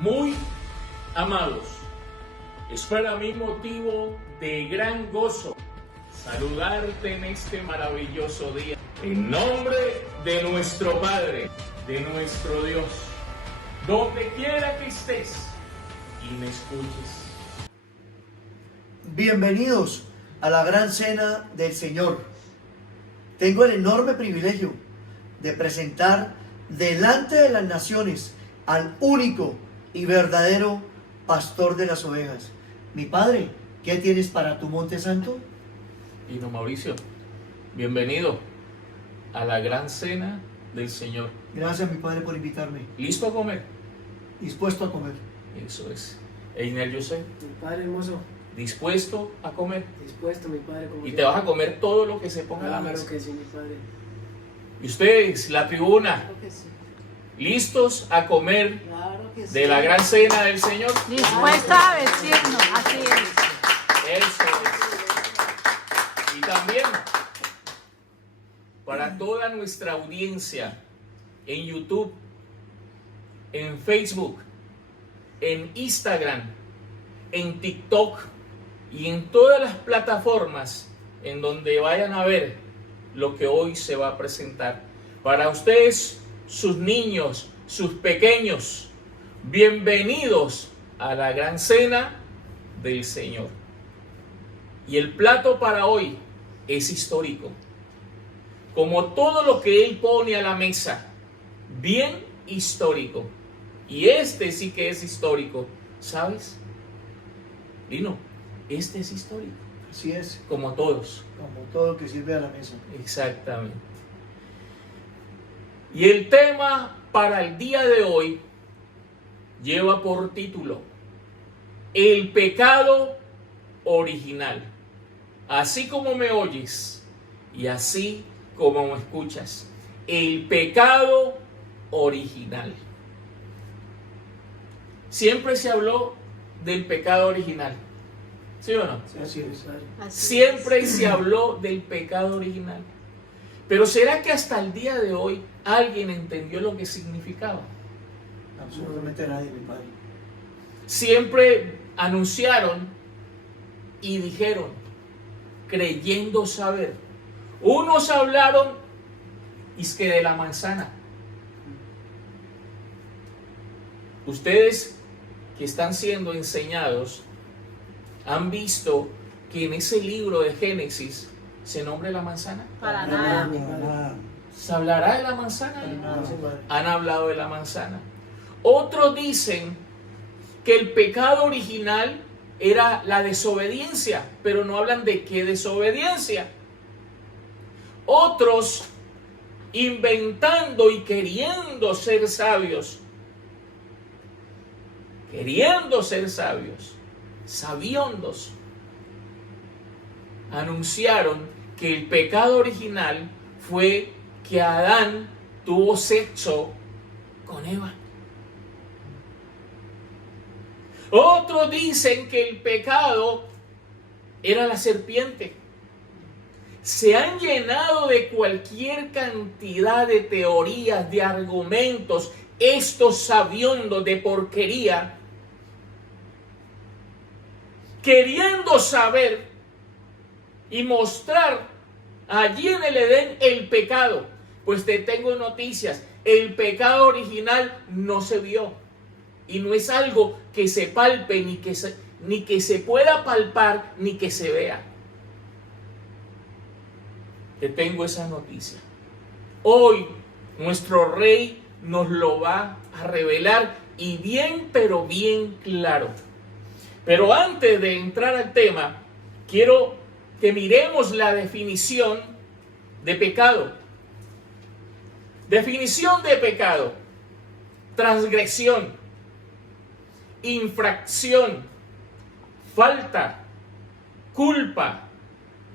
Muy amados, es para mí motivo de gran gozo saludarte en este maravilloso día. En nombre de nuestro Padre, de nuestro Dios, donde quiera que estés y me escuches. Bienvenidos a la gran cena del Señor. Tengo el enorme privilegio de presentar delante de las naciones al único y verdadero pastor de las ovejas. Mi Padre, ¿qué tienes para tu Monte Santo? Y don Mauricio, bienvenido a la gran cena del Señor. Gracias, mi Padre, por invitarme. ¿Listo a comer? Dispuesto a comer. Eso es. Einer, yo sé. Mi Padre hermoso, ¿Dispuesto a comer? dispuesto, mi Padre, como Y te vas a comer todo lo que se ponga a la Claro mesa. que sí, mi Padre. Y ustedes, la tribuna, Claro que sí. listos a comer Claro que sí. de la gran cena del Señor. Dispuesta a vestirnos, así es. Eso es. Y también para toda nuestra audiencia en YouTube, en Facebook, en Instagram, en TikTok y en todas las plataformas en donde vayan a ver lo que hoy se va a presentar. Para ustedes, sus niños, sus pequeños, bienvenidos a la gran cena del Señor. Y el plato para hoy es histórico. Como todo lo que Él pone a la mesa, bien histórico. Y este sí que es histórico, ¿sabes? Lino, este es histórico, Así es, como todos. como todo lo que sirve a la mesa. Exactamente. Y el tema para el día de hoy lleva por título El pecado original. Así como me oyes y así como me escuchas. El pecado original. Siempre se habló del pecado original. ¿Sí o no? Así es. Siempre se habló del pecado original. Pero ¿será que hasta el día de hoy alguien entendió lo que significaba? Absolutamente nadie, mi Padre. Siempre anunciaron y dijeron, creyendo saber. Unos hablaron es que de la manzana. Ustedes que están siendo enseñados han visto que en ese libro de Génesis se nombra la manzana. Para nada. Nada. ¿Se hablará de la manzana? Nada, mi Padre. Han hablado de la manzana. Otros dicen que el pecado original era la desobediencia, pero no hablan de qué desobediencia. Otros, inventando y queriendo ser sabios, sabiondos, anunciaron que el pecado original fue que Adán tuvo sexo con Eva. Otros dicen que el pecado era la serpiente. Se han llenado de cualquier cantidad de teorías, de argumentos, estos sabiondos de porquería, queriendo saber y mostrar allí en el Edén el pecado. Pues te tengo noticias, el pecado original no se vio y no es algo que se palpe, ni que se pueda palpar, ni que se vea. Te tengo esa noticia. Hoy nuestro Rey nos lo va a revelar y bien, pero bien claro. Pero antes de entrar al tema, quiero que miremos la definición de pecado. Definición de pecado: transgresión, infracción, falta, culpa,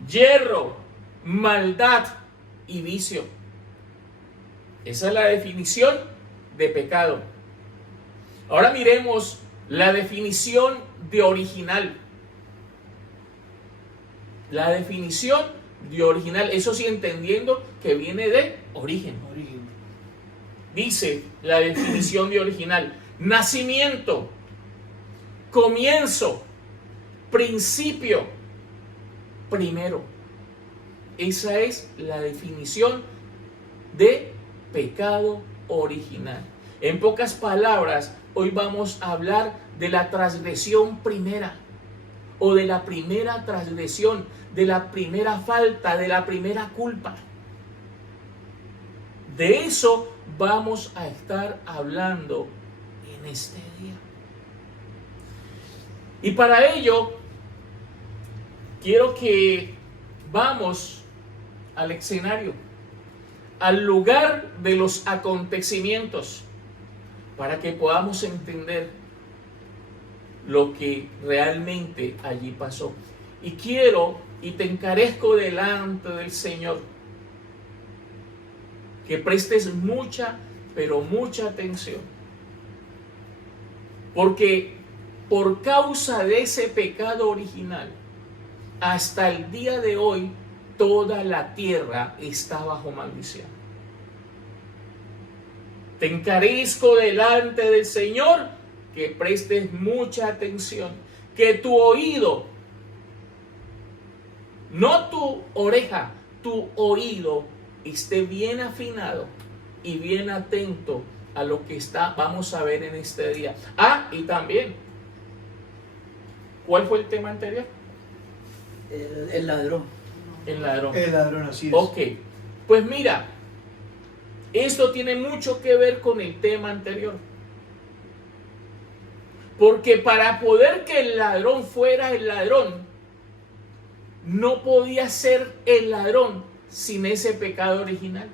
yerro, maldad y vicio. Esa es la definición de pecado. Ahora miremos la definición de original. La definición de original, eso sí, entendiendo que viene de origen. Origen. Dice la definición de original: nacimiento, comienzo, principio, primero. Esa es la definición de pecado original. En pocas palabras, hoy vamos a hablar de la transgresión primera, o de la primera transgresión, de la primera falta, de la primera culpa. De eso vamos a estar hablando en este día. Y para ello, quiero que vamos al escenario, al lugar de los acontecimientos, para que podamos entender lo que realmente allí pasó. Y quiero, y te encarezco delante del Señor, que prestes mucha, pero mucha atención. Porque por causa de ese pecado original, hasta el día de hoy, toda la tierra está bajo maldición. Te encarezco delante del Señor que prestes mucha atención, que tu oído, no tu oreja, tu oído esté bien afinado y bien atento a lo que vamos a ver en este día. Ah, y también, ¿cuál fue el tema anterior? El ladrón. El ladrón. El ladrón, así es. Ok, pues mira, esto tiene mucho que ver con el tema anterior. Porque para poder que el ladrón fuera el ladrón, no podía ser el ladrón sin ese pecado original.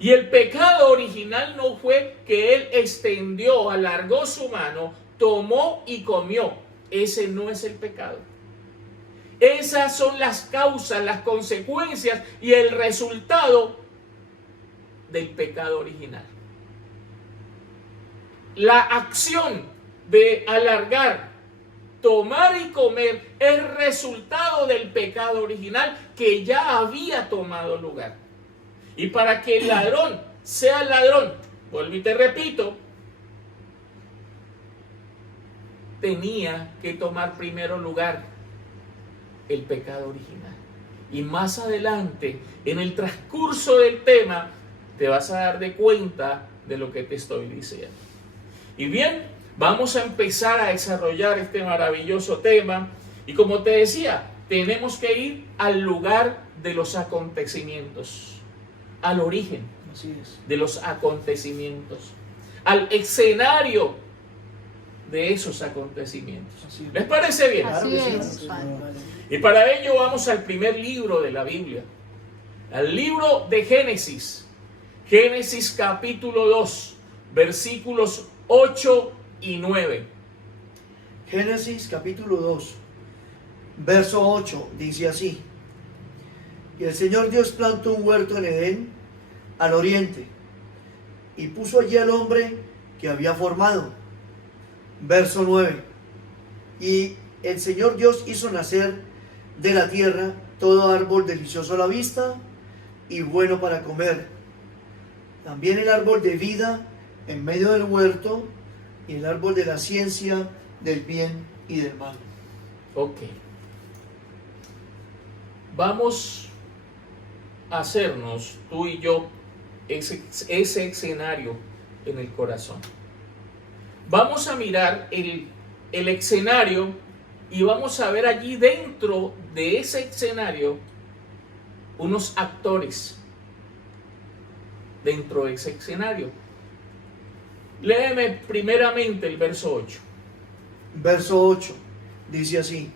Y el pecado original no fue que él extendió, alargó su mano, tomó y comió. Ese no es el pecado. Esas son las causas, las consecuencias y el resultado del pecado original. La acción de alargar, tomar y comer es resultado del pecado original que ya había tomado lugar. Y para que el ladrón sea ladrón, vuelvo y te repito, tenía que tomar primero lugar el pecado original. Y más adelante, en el transcurso del tema, te vas a dar de cuenta de lo que te estoy diciendo. Y bien, vamos a empezar a desarrollar este maravilloso tema. Y como te decía, tenemos que ir al lugar de los acontecimientos, al origen Así es. de los acontecimientos, al escenario de esos acontecimientos. Así es. ¿Les parece bien? Claro Así que sí, es, claro. Padre. Y para ello vamos al primer libro de la Biblia, al libro de Génesis. Génesis capítulo 2, versículos 8 y 9. Génesis capítulo 2, verso 8, dice así: Y el Señor Dios plantó un huerto en Edén, al oriente, y puso allí al hombre que había formado. Verso 9: Y el Señor Dios hizo nacer de la tierra todo árbol delicioso a la vista y bueno para comer, también el árbol de vida en medio del huerto, y el árbol de la ciencia del bien y del mal. Ok. Vamos a hacernos, tú y yo, ese escenario en el corazón. Vamos a mirar el escenario y vamos a ver allí dentro de ese escenario unos actores dentro de ese escenario. Léeme primeramente el verso 8. Verso 8 dice así: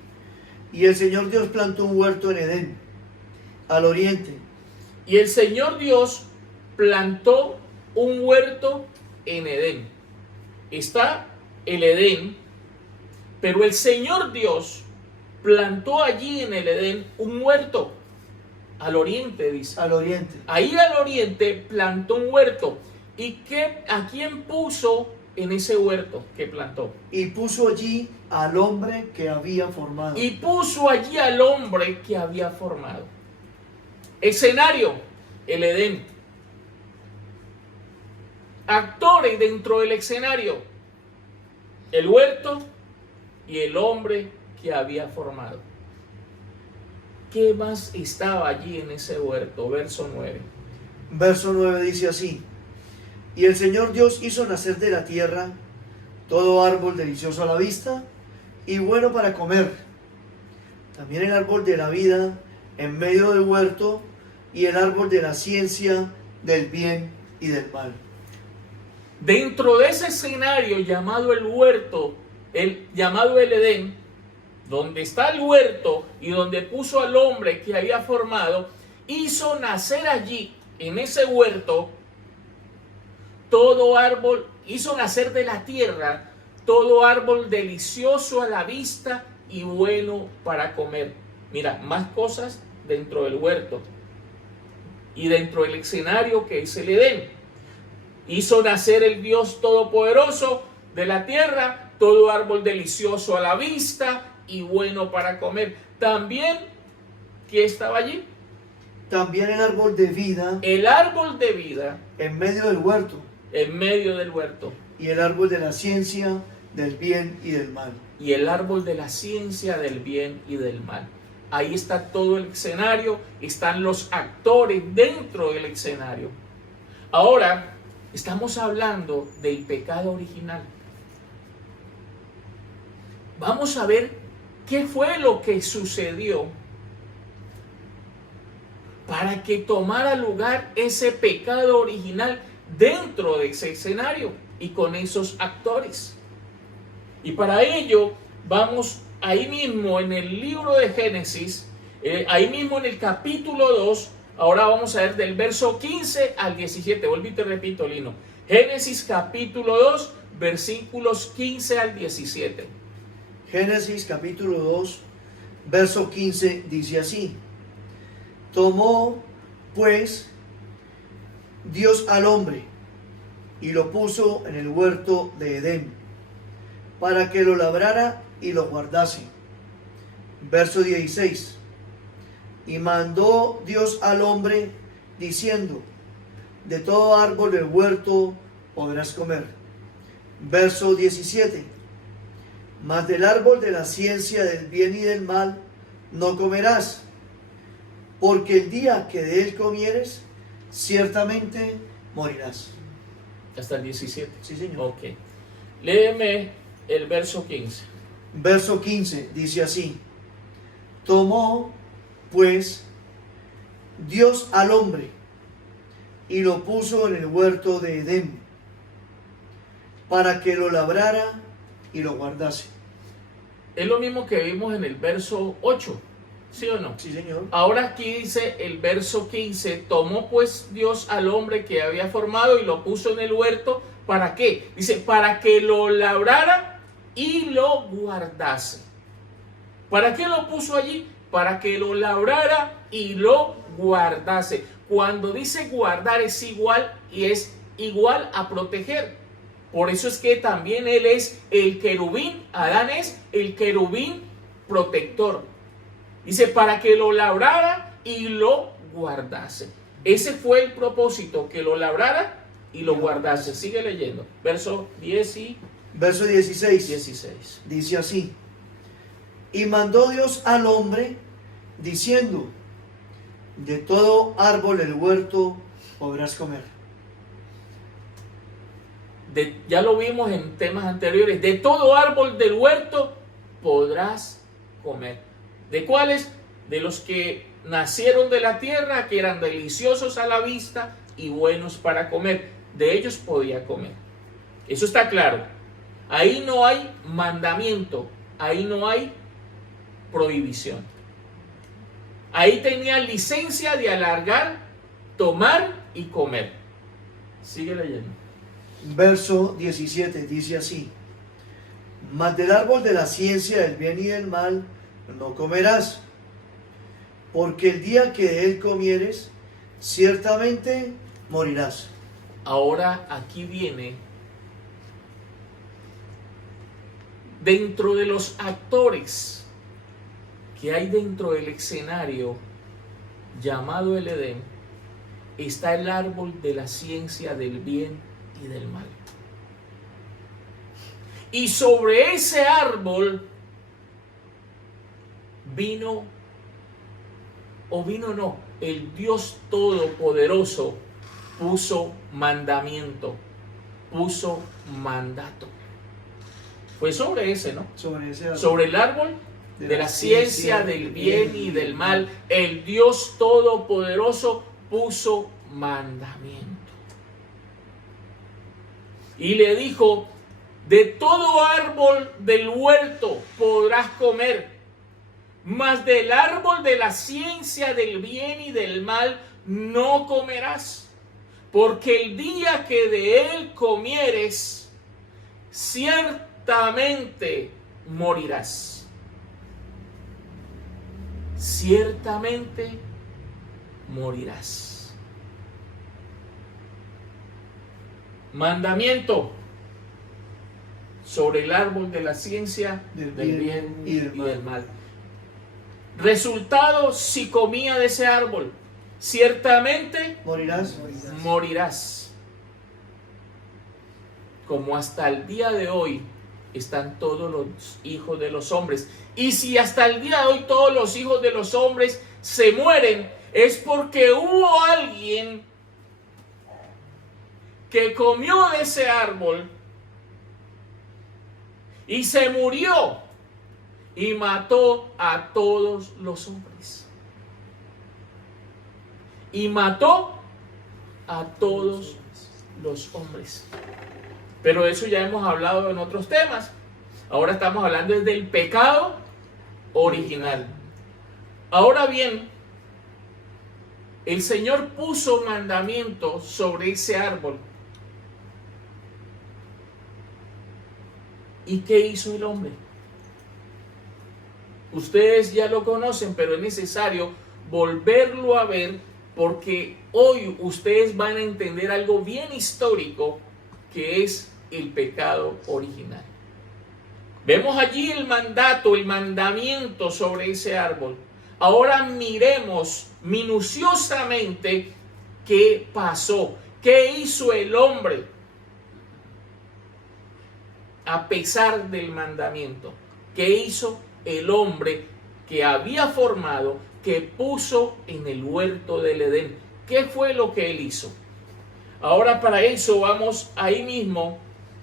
Y el Señor Dios plantó un huerto en Edén, al oriente. Y el Señor Dios plantó un huerto en Edén. Está el Edén, pero el Señor Dios plantó allí en el Edén un huerto. Al oriente, dice. Al oriente. Ahí al oriente plantó un huerto. ¿Y a quién puso en ese huerto que plantó? Y puso allí al hombre que había formado. Y puso allí al hombre que había formado. Escenario, el Edén. actores dentro del escenario: el huerto y el hombre que había formado. ¿Qué más estaba allí en ese huerto? Verso 9. Verso 9 dice así: y el Señor Dios hizo nacer de la tierra todo árbol delicioso a la vista y bueno para comer, también el árbol de la vida en medio del huerto y el árbol de la ciencia del bien y del mal. Dentro de ese escenario llamado el huerto, llamado el Edén, donde está el huerto y donde puso al hombre que había formado, hizo nacer allí, en ese huerto, todo árbol, hizo nacer de la tierra todo árbol delicioso a la vista y bueno para comer. Mira, más cosas dentro del huerto y dentro del escenario que es el Edén. Hizo nacer el Dios Todopoderoso de la tierra todo árbol delicioso a la vista y bueno para comer. También, ¿qué estaba allí? También el árbol de vida El árbol de vida en medio del huerto en medio del huerto y el árbol de la ciencia del bien y del mal. y el árbol de la ciencia del bien y del mal. Ahí está todo el escenario, están los actores dentro del escenario. Ahora, estamos hablando del pecado original. Vamos a ver qué fue lo que sucedió para que tomara lugar ese pecado original dentro de ese escenario y con esos actores. Y para ello vamos ahí mismo en el libro de Génesis, ahí mismo en el capítulo 2, ahora vamos a ver del verso 15 al 17. Vuelvo y te repito, Lino. Génesis capítulo 2, versículos 15 al 17. Génesis capítulo 2, verso 15 dice así: tomó pues Dios al hombre y lo puso en el huerto de Edén para que lo labrara y lo guardase. Verso 16: y mandó Dios al hombre diciendo: de todo árbol del huerto podrás comer. Verso 17: mas del árbol de la ciencia del bien y del mal no comerás, porque el día que de él comieres, ciertamente morirás. Hasta el 17. Sí, señor. Ok. Léeme el verso 15. Verso 15 dice así: tomó pues Dios al hombre y lo puso en el huerto de Edén para que lo labrara y lo guardase. Es lo mismo que vimos en el verso 8, ¿sí o no? Sí, señor. Ahora aquí dice el verso 15: tomó pues Dios al hombre que había formado y lo puso en el huerto. ¿Para qué? Dice, para que lo labrara y lo guardase. ¿Para qué lo puso allí? Para que lo labrara y lo guardase. Cuando dice guardar es igual a proteger. Por eso es que también él es el querubín, Adán es el querubín protector. Dice, para que lo labrara y lo guardase. Ese fue el propósito, que lo labrara y lo guardase. Sigue leyendo. Verso 10 y Verso 16 16. dice así: y mandó Dios al hombre diciendo: de todo árbol del huerto podrás comer. Ya lo vimos en temas anteriores. De todo árbol del huerto podrás comer. ¿De cuáles? De los que nacieron de la tierra, que eran deliciosos a la vista y buenos para comer. De ellos podía comer. Eso está claro. Ahí no hay mandamiento, ahí no hay prohibición. Ahí tenía licencia de alargar, tomar y comer. Sigue leyendo. Verso 17 dice así: mas del árbol de la ciencia del bien y del mal no comerás, porque el día que de él comieres, ciertamente morirás. Ahora aquí viene, dentro de los actores que hay dentro del escenario llamado el Edén, está el árbol de la ciencia del bien y del mal. Y sobre ese árbol el Dios Todopoderoso puso mandamiento, puso mandato. Fue sobre ese, ¿no? Sobre ese árbol. Sobre el árbol de la ciencia del bien y del mal, el Dios Todopoderoso puso mandamiento. Y le dijo: de todo árbol del huerto podrás comer, mas del árbol de la ciencia del bien y del mal no comerás, porque el día que de él comieres, ciertamente morirás. Ciertamente morirás. Mandamiento sobre el árbol de la ciencia del bien y del mal. Resultado: si comía de ese árbol, ciertamente morirás. Como hasta el día de hoy están todos los hijos de los hombres. Y si hasta el día de hoy todos los hijos de los hombres se mueren, es porque hubo alguien que comió de ese árbol y se murió y mató a todos los hombres. Y mató a todos los hombres. Pero eso ya hemos hablado en otros temas. Ahora estamos hablando del pecado original. Ahora bien, el Señor puso mandamientos sobre ese árbol. ¿Y qué hizo el hombre? Ustedes ya lo conocen, pero es necesario volverlo a ver, porque hoy ustedes van a entender algo bien histórico, que es el pecado original. Vemos allí el mandato, el mandamiento sobre ese árbol. Ahora miremos minuciosamente qué pasó, qué hizo el hombre a pesar del mandamiento. ¿Qué hizo el hombre que había formado, que puso en el huerto del Edén? ¿Qué fue lo que él hizo? Ahora para eso vamos ahí mismo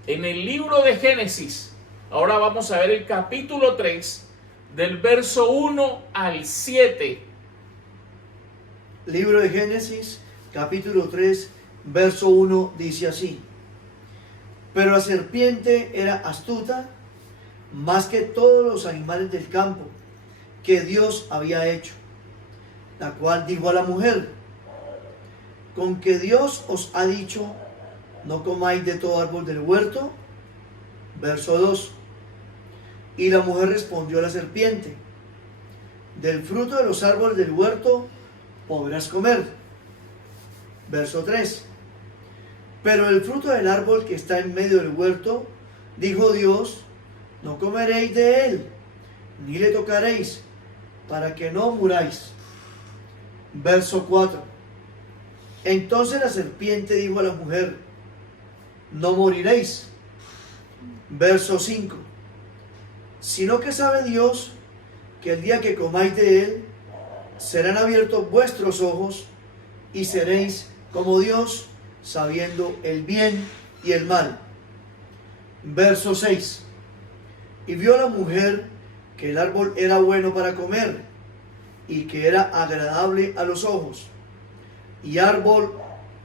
en el libro de Génesis. Ahora vamos a ver el capítulo 3 del verso 1 al 7. Libro de Génesis, capítulo 3, verso 1, dice así: pero la serpiente era astuta más que todos los animales del campo que Dios había hecho, la cual dijo a la mujer: ¿con que Dios os ha dicho, no comáis de todo árbol del huerto? Verso 2. Y la mujer respondió a la serpiente: del fruto de los árboles del huerto podrás comer. Verso 3. Pero el fruto del árbol que está en medio del huerto, dijo Dios, no comeréis de él, ni le tocaréis, para que no muráis. Verso 4. Entonces la serpiente dijo a la mujer: no moriréis. Verso 5. Sino que sabe Dios que el día que comáis de él, serán abiertos vuestros ojos y seréis como Dios, sabiendo el bien y el mal. Verso 6. Y vio la mujer que el árbol era bueno para comer y que era agradable a los ojos y árbol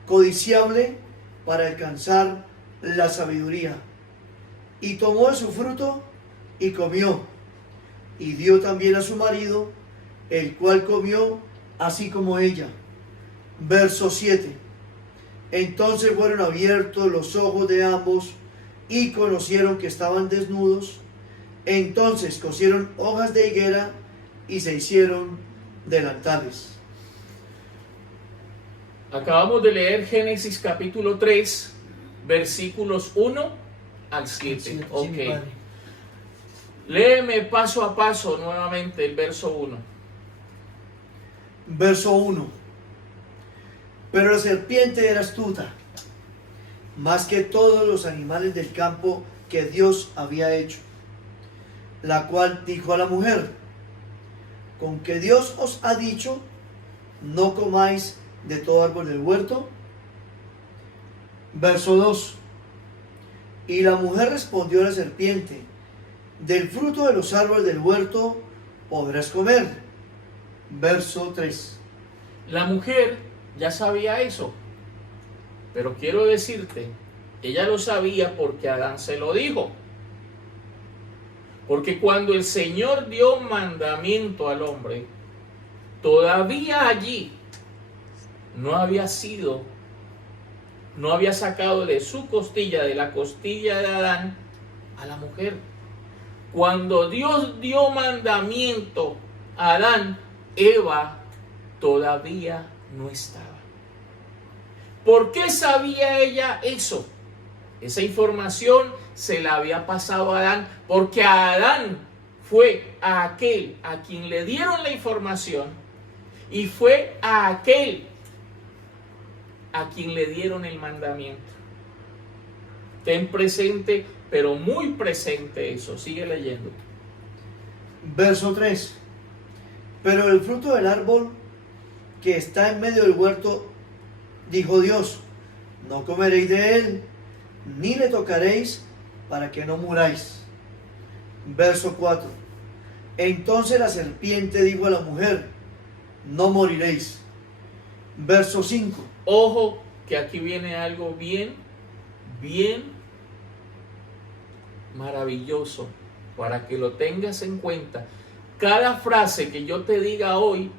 codiciable para alcanzar la sabiduría. Y tomó de su fruto y comió, y dio también a su marido, el cual comió así como ella. Verso 7. Entonces fueron abiertos los ojos de ambos y conocieron que estaban desnudos. Entonces cosieron hojas de higuera y se hicieron delantales. Acabamos de leer Génesis capítulo 3, versículos 1 al 7. Ok. Léeme paso a paso nuevamente el verso 1. Verso 1. Pero la serpiente era astuta más que todos los animales del campo que Dios había hecho. La cual dijo a la mujer: ¿con que Dios os ha dicho, no comáis de todo árbol del huerto? Verso 2. Y la mujer respondió a la serpiente: del fruto de los árboles del huerto podrás comer. Verso 3. La mujer ya sabía eso, pero quiero decirte, ella lo sabía porque Adán se lo dijo. Porque cuando el Señor dio mandamiento al hombre, todavía allí no había sacado de su costilla, de la costilla de Adán, a la mujer. Cuando Dios dio mandamiento a Adán, Eva todavía no estaba. ¿Por qué sabía ella eso? Esa información se la había pasado a Adán, porque a Adán fue a aquel a quien le dieron la información y fue a aquel a quien le dieron el mandamiento. Ten presente, pero muy presente eso. Sigue leyendo. Verso 3. Pero el fruto del árbol que está en medio del huerto, dijo Dios, no comeréis de él, ni le tocaréis, para que no muráis. Verso 4. Entonces la serpiente dijo a la mujer: no moriréis. Verso 5. Ojo, que aquí viene algo bien maravilloso para que lo tengas en cuenta. Cada frase que yo te diga hoy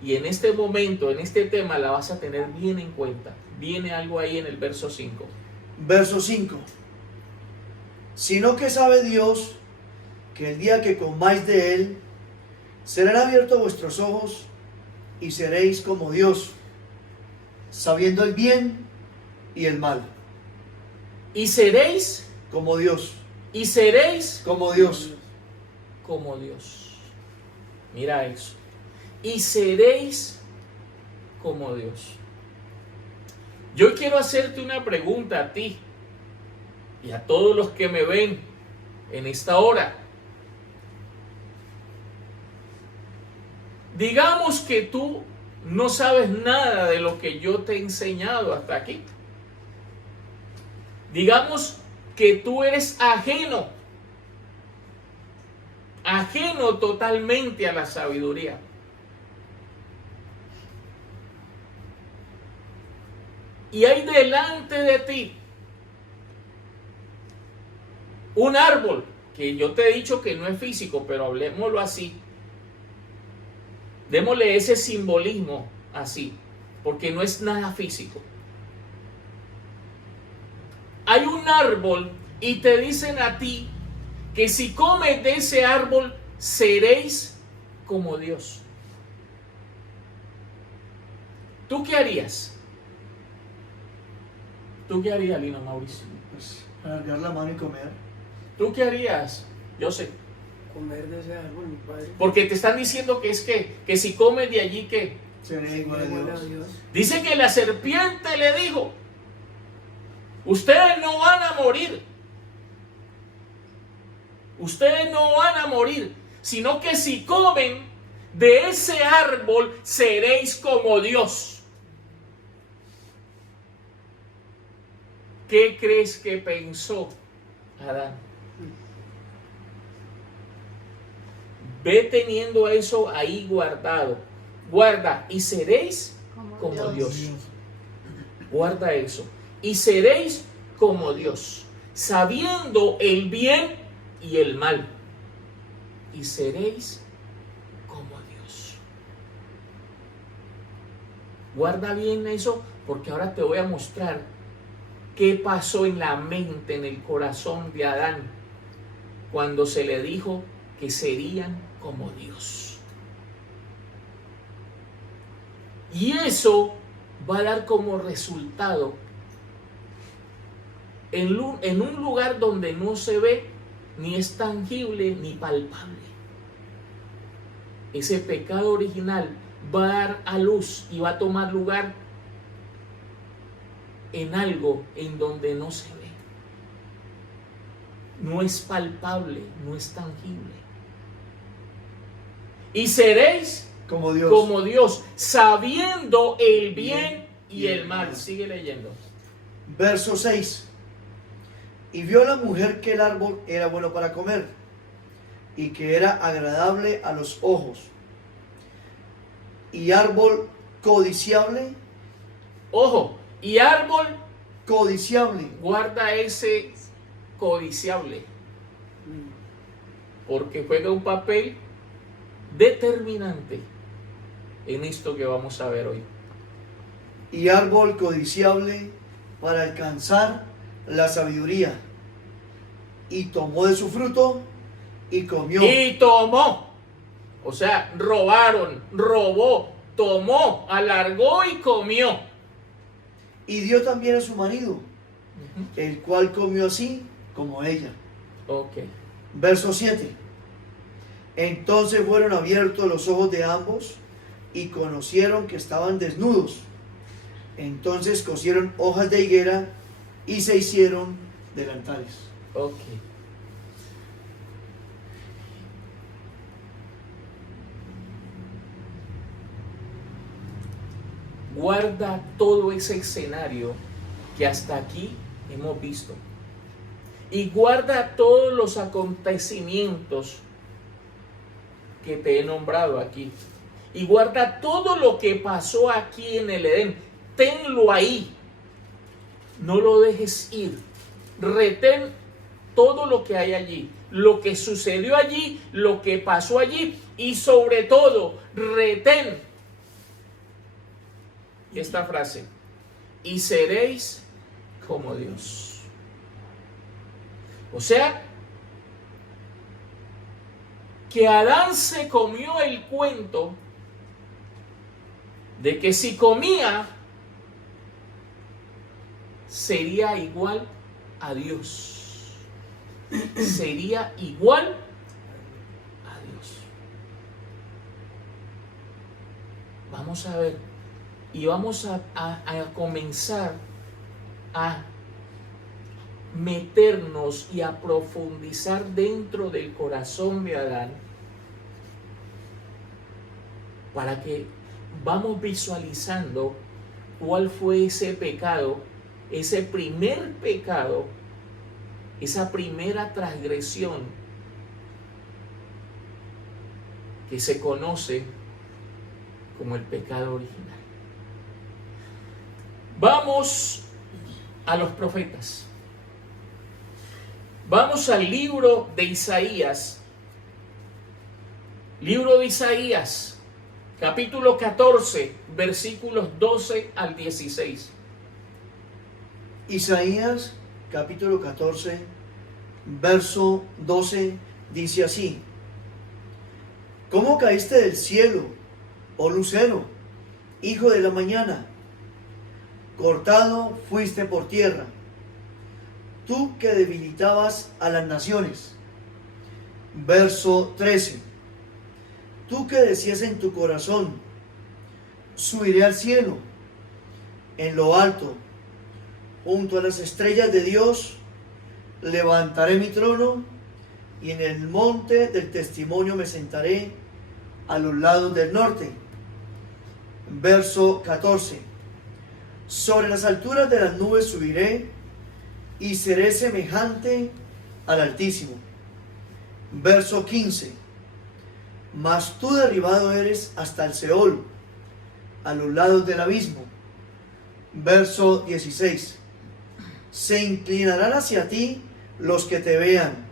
y en este momento, en este tema, la vas a tener bien en cuenta. Viene algo ahí en el verso 5. Verso 5. Sino que sabe Dios que el día que comáis de él, serán abiertos vuestros ojos y seréis como Dios, sabiendo el bien y el mal. Y seréis Como Dios. y seréis Como Dios. como Dios. Mira eso. Y seréis como Dios. Yo quiero hacerte una pregunta a ti y a todos los que me ven en esta hora. Digamos que tú no sabes nada de lo que yo te he enseñado hasta aquí. Digamos que tú eres ajeno totalmente a la sabiduría. Y hay delante de ti un árbol, que yo te he dicho que no es físico, pero hablemoslo así. Démosle ese simbolismo así, porque no es nada físico. Hay un árbol y te dicen a ti que si comes de ese árbol seréis como Dios. ¿Tú qué harías? ¿Tú qué harías, Lino Mauricio? Pues alargar la mano y comer. ¿Tú qué harías? Yo sé. Comer de ese árbol, mi padre. Porque te están diciendo que es que si comes de allí, ¿qué? Seré igual a Igual a Dios. Dios. Dice que la serpiente le dijo: ustedes no van a morir. Ustedes no van a morir, sino que si comen de ese árbol seréis como Dios. ¿Qué crees que pensó Adán? Ve teniendo eso ahí guardado. Guarda, y seréis como Dios. Guarda eso. Y seréis como Dios, sabiendo el bien y el mal. Y seréis como Dios. Guarda bien eso, porque ahora te voy a mostrar qué pasó en la mente, en el corazón de Adán, cuando se le dijo que serían como Dios. Y eso va a dar como resultado en un lugar donde no se ve, ni es tangible, ni palpable. Ese pecado original va a dar a luz y va a tomar lugar en algo en donde no se ve. No es palpable, no es tangible. Y seréis como Dios. como Dios, sabiendo el bien y el mal. Sigue leyendo. Verso 6. Y vio la mujer que el árbol era bueno para comer, y que era agradable a los ojos, y árbol codiciable. Ojo, y árbol, Codiciable. guarda ese codiciable, porque juega un papel determinante en esto que vamos a ver hoy. Y árbol codiciable para alcanzar la sabiduría. Y tomó de su fruto y comió. Y tomó, o sea, robaron, robó, tomó, alargó y comió. Y dio también a su marido, el cual comió así como ella. Ok. Verso 7. Entonces fueron abiertos los ojos de ambos y conocieron que estaban desnudos. Entonces cosieron hojas de higuera y se hicieron delantales. Ok. Guarda todo ese escenario que hasta aquí hemos visto. Y guarda todos los acontecimientos que te he nombrado aquí. Y guarda todo lo que pasó aquí en el Edén. Tenlo ahí. No lo dejes ir. Retén todo lo que hay allí, lo que sucedió allí, lo que pasó allí, y sobre todo, retén esta frase: y seréis como Dios. O sea, que Adán se comió el cuento de que si comía sería igual a Dios. Sería igual a Dios. Vamos a ver, y vamos a comenzar a meternos y a profundizar dentro del corazón de Adán, para que vamos visualizando cuál fue ese pecado, ese primer pecado, esa primera transgresión que se conoce como el pecado original. Vamos a los profetas. Vamos al libro de Isaías. Libro de Isaías, capítulo 14, versículos 12 al 16. Isaías capítulo 14, verso 12, dice así: ¿Cómo caíste del cielo, oh lucero, hijo de la mañana? Cortado fuiste por tierra, tú que debilitabas a las naciones. Verso 13: Tú que decías en tu corazón, subiré al cielo, en lo alto, junto a las estrellas de Dios, levantaré mi trono, y en el monte del testimonio me sentaré a los lados del norte. Verso 14: Sobre las alturas de las nubes subiré, y seré semejante al Altísimo. Verso 15: Mas tú derribado eres hasta el Seol, a los lados del abismo. Verso 16: Se inclinarán hacia ti los que te vean,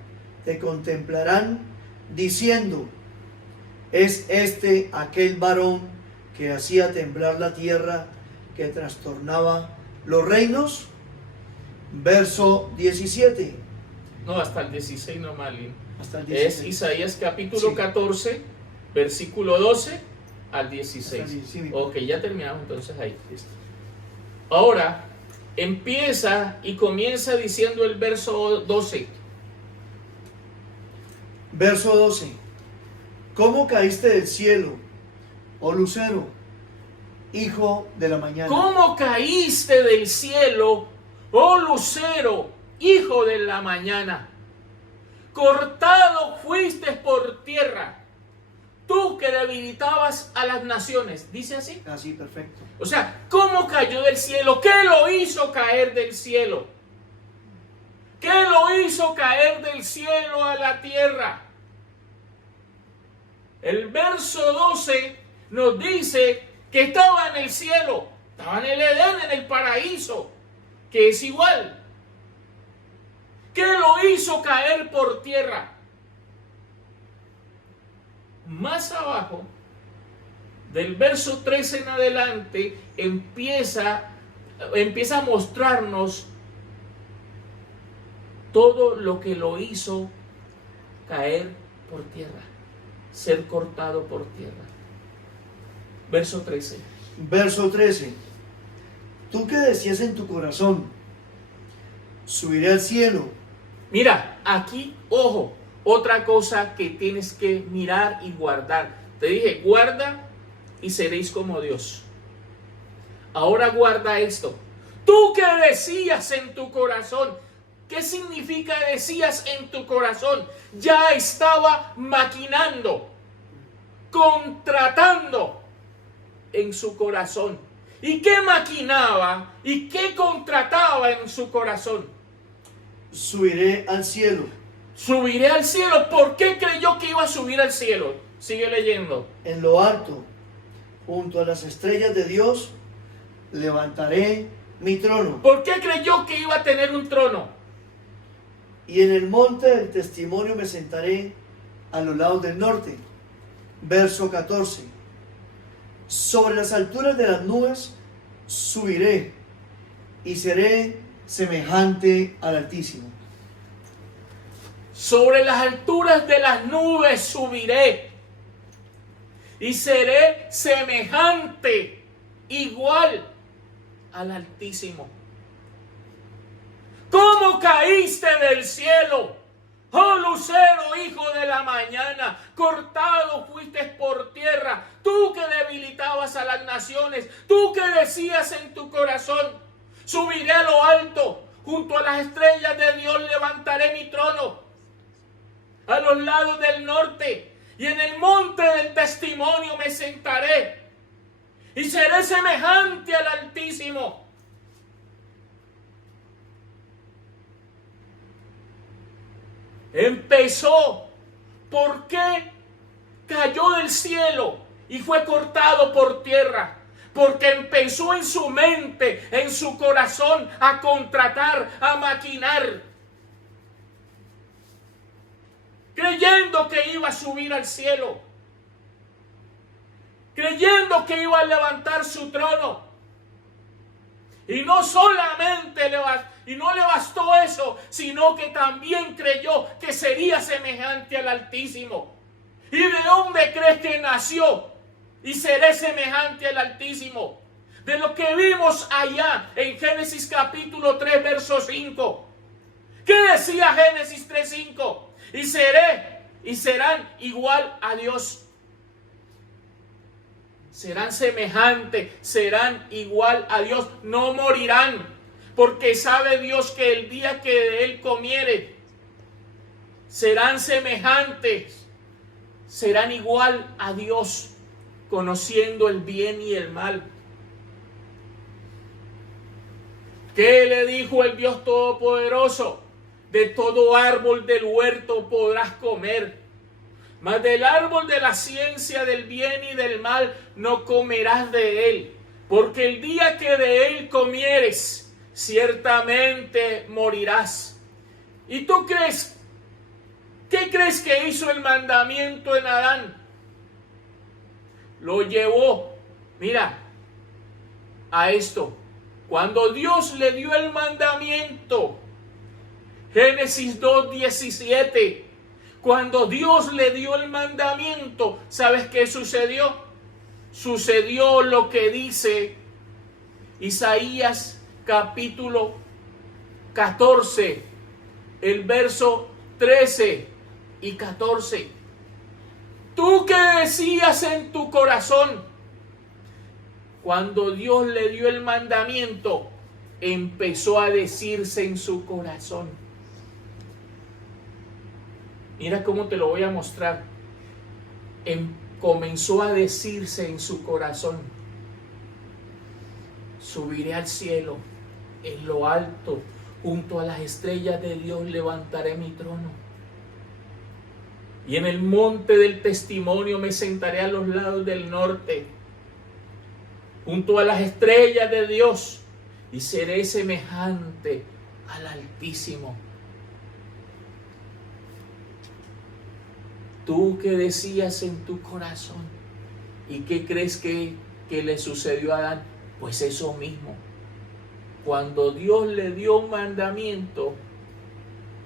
te contemplarán, diciendo: ¿Es este aquel varón que hacía temblar la tierra, que trastornaba los reinos? Verso 17. No, hasta el 16 no, Malin. Hasta el Es 16. Isaías capítulo Sí. 14, versículo 12 al 16. Hasta el 16. Ok, ya terminamos entonces ahí. Listo. Ahora empieza y comienza diciendo el verso 12. Verso 12. ¿Cómo caíste del cielo, oh lucero, hijo de la mañana. ¿Cómo caíste del cielo, oh lucero, hijo de la mañana? Cortado fuiste por tierra, tú que debilitabas a las naciones. ¿Dice así? Así, perfecto. O sea, ¿cómo cayó del cielo? ¿Qué lo hizo caer del cielo? ¿Qué lo hizo caer del cielo a la tierra? El verso 12 nos dice que estaba en el cielo, estaba en el Edén, en el paraíso, que es igual. ¿Qué lo hizo caer por tierra? Más abajo, del verso 13 en adelante, empieza a mostrarnos todo lo que lo hizo caer por tierra, ser cortado por tierra. Verso 13. Verso 13. Tú que decías en tu corazón, subiré al cielo. Mira, aquí, ojo, otra cosa que tienes que mirar y guardar. Te dije, guarda y seréis como Dios. Ahora guarda esto. Tú que decías en tu corazón. ¿Qué significa decías en tu corazón? Ya estaba maquinando, contratando en su corazón. ¿Y qué maquinaba y qué contrataba en su corazón? Subiré al cielo. Subiré al cielo. ¿Por qué creyó que iba a subir al cielo? Sigue leyendo. En lo alto, junto a las estrellas de Dios, levantaré mi trono. ¿Por qué creyó que iba a tener un trono? Y en el monte del testimonio me sentaré a los lados del norte. Verso 14. Sobre las alturas de las nubes subiré y seré semejante al Altísimo. Sobre las alturas de las nubes subiré y seré semejante, igual al Altísimo. ¿Cómo caíste del cielo, oh lucero, hijo de la mañana? Cortado fuiste por tierra, tú que debilitabas a las naciones, tú que decías en tu corazón, subiré a lo alto, junto a las estrellas de Dios levantaré mi trono, a los lados del norte, y en el monte del testimonio me sentaré, y seré semejante al Altísimo. Empezó. ¿Por qué cayó del cielo y fue cortado por tierra? Porque empezó en su mente, en su corazón, a contratar, a maquinar, creyendo que iba a subir al cielo, creyendo que iba a levantar su trono. Y no solamente no le bastó eso, sino que también creyó que sería semejante al Altísimo. ¿Y de dónde crees que nació? Y seré semejante al Altísimo. De lo que vimos allá en Génesis capítulo 3, verso 5. ¿Qué decía Génesis 3:5? Y serán igual a Dios. Serán semejantes, serán igual a Dios, no morirán, porque sabe Dios que el día que de él comiere, serán semejantes, serán igual a Dios, conociendo el bien y el mal. ¿Qué le dijo el Dios Todopoderoso? De todo árbol del huerto podrás comer, mas del árbol de la ciencia del bien y del mal no comerás de él, porque el día que de él comieres, ciertamente morirás. ¿Y tú crees? ¿Qué crees que hizo el mandamiento en Adán? Lo llevó, mira, a esto. Cuando Dios le dio el mandamiento, Génesis 2:17, cuando Dios le dio el mandamiento, ¿sabes qué sucedió? Sucedió lo que dice Isaías capítulo 14, el verso 13 y 14. Tú que decías en tu corazón, cuando Dios le dio el mandamiento, empezó a decirse en su corazón. Mira cómo te lo voy a mostrar. Comenzó a decirse en su corazón: subiré al cielo, en lo alto, junto a las estrellas de Dios levantaré mi trono. Y en el monte del testimonio me sentaré a los lados del norte, junto a las estrellas de Dios, y seré semejante al Altísimo. ¿Tú qué decías en tu corazón? ¿Y qué crees que le sucedió a Adán? Pues eso mismo. Cuando Dios le dio un mandamiento,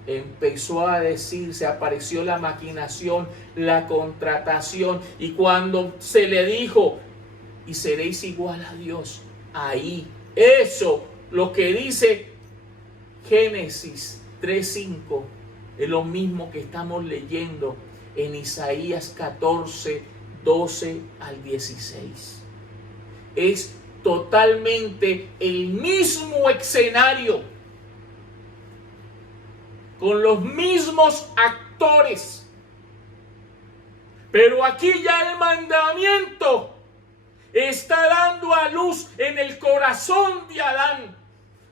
empezó a decirse, apareció la maquinación, la contratación, y cuando se le dijo, y seréis igual a Dios, ahí, eso, lo que dice Génesis 3:5, es lo mismo que estamos leyendo en Isaías 14, 12 al 16. Es totalmente el mismo escenario, con los mismos actores, pero aquí ya el mandamiento está dando a luz en el corazón de Adán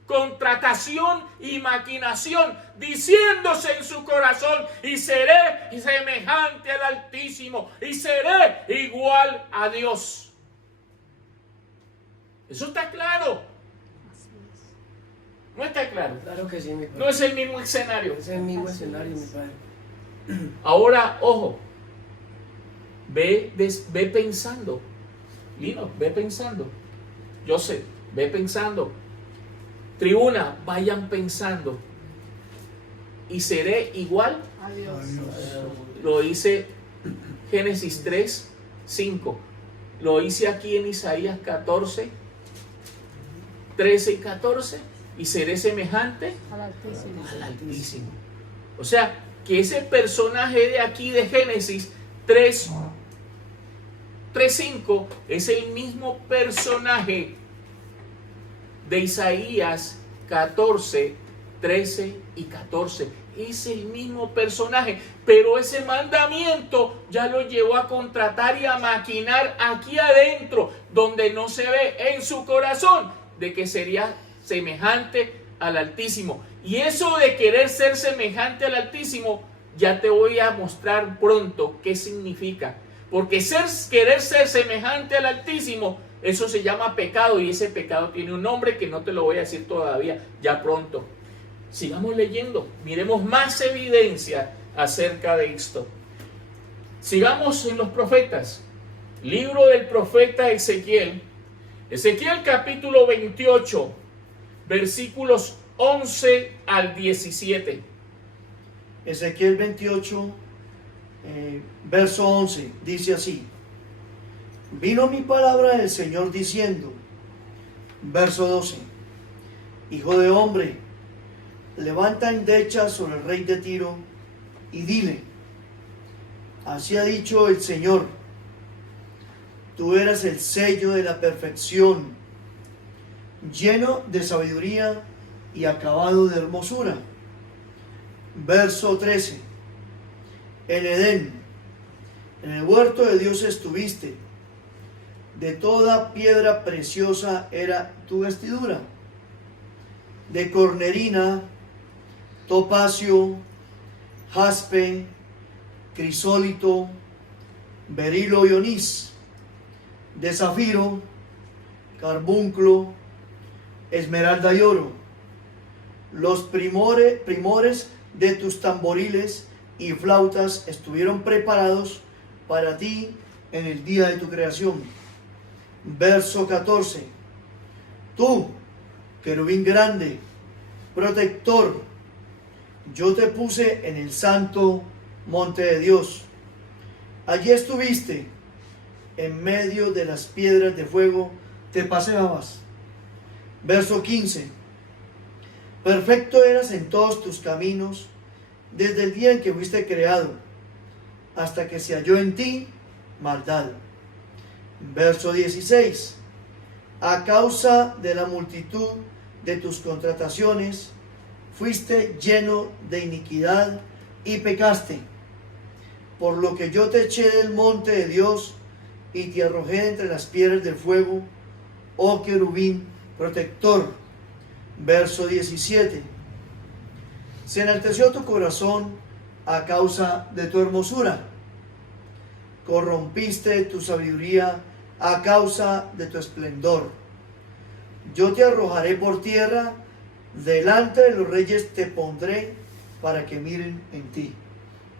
contratación y maquinación, diciéndose en su corazón: y seré semejante al Altísimo, y seré igual a Dios. Eso está claro. ¿No está claro? Claro que sí, mi padre. No es el mismo escenario. Es el mismo escenario, mi padre. Ahora, ojo, ve pensando. Lino, ve pensando. Joseph, ve pensando. Tribuna, vayan pensando. Y seré igual. Adiós. Lo dice Génesis 3, 5. Lo hice aquí en Isaías 14, 13 y 14. Y seré semejante Al Altísimo. al Altísimo. O sea, que ese personaje de aquí de Génesis 3:5 es el mismo personaje de Isaías 14, 13 y 14. Es el mismo personaje, pero ese mandamiento ya lo llevó a contratar y a maquinar aquí adentro, donde no se ve, en su corazón, de que sería semejante al Altísimo. Y eso de querer ser semejante al Altísimo, ya te voy a mostrar pronto qué significa. Porque querer ser semejante al Altísimo, eso se llama pecado, y ese pecado tiene un nombre que no te lo voy a decir todavía, ya pronto. Sigamos leyendo, miremos más evidencia acerca de esto. Sigamos en los profetas. Libro del profeta Ezequiel. Ezequiel capítulo 28, versículos 11 al 17. Ezequiel 28, verso 11, dice así: vino mi palabra del Señor diciendo, verso 12, hijo de hombre, levanta endecha sobre el rey de Tiro y dile, así ha dicho el Señor, tú eras el sello de la perfección, lleno de sabiduría y acabado de hermosura. Verso 13, en Edén, en el huerto de Dios estuviste, de toda piedra preciosa era tu vestidura, de cornerina, topacio, jaspe, crisólito, berilo y onís, de zafiro, carbunclo, esmeralda y oro. Los primores de tus tamboriles y flautas estuvieron preparados para ti en el día de tu creación. Verso 14. Tú, querubín grande, protector, yo te puse en el santo monte de Dios. Allí estuviste, en medio de las piedras de fuego te paseabas. Verso 15. Perfecto eras en todos tus caminos, desde el día en que fuiste creado, hasta que se halló en ti maldad. Verso 16. A causa de la multitud de tus contrataciones, fuiste lleno de iniquidad y pecaste. Por lo que yo te eché del monte de Dios y te arrojé entre las piedras del fuego, oh querubín protector. Verso 17. Se enalteció tu corazón a causa de tu hermosura. Corrompiste tu sabiduría a causa de tu esplendor. Yo te arrojaré por tierra, delante de los reyes te pondré para que miren en ti.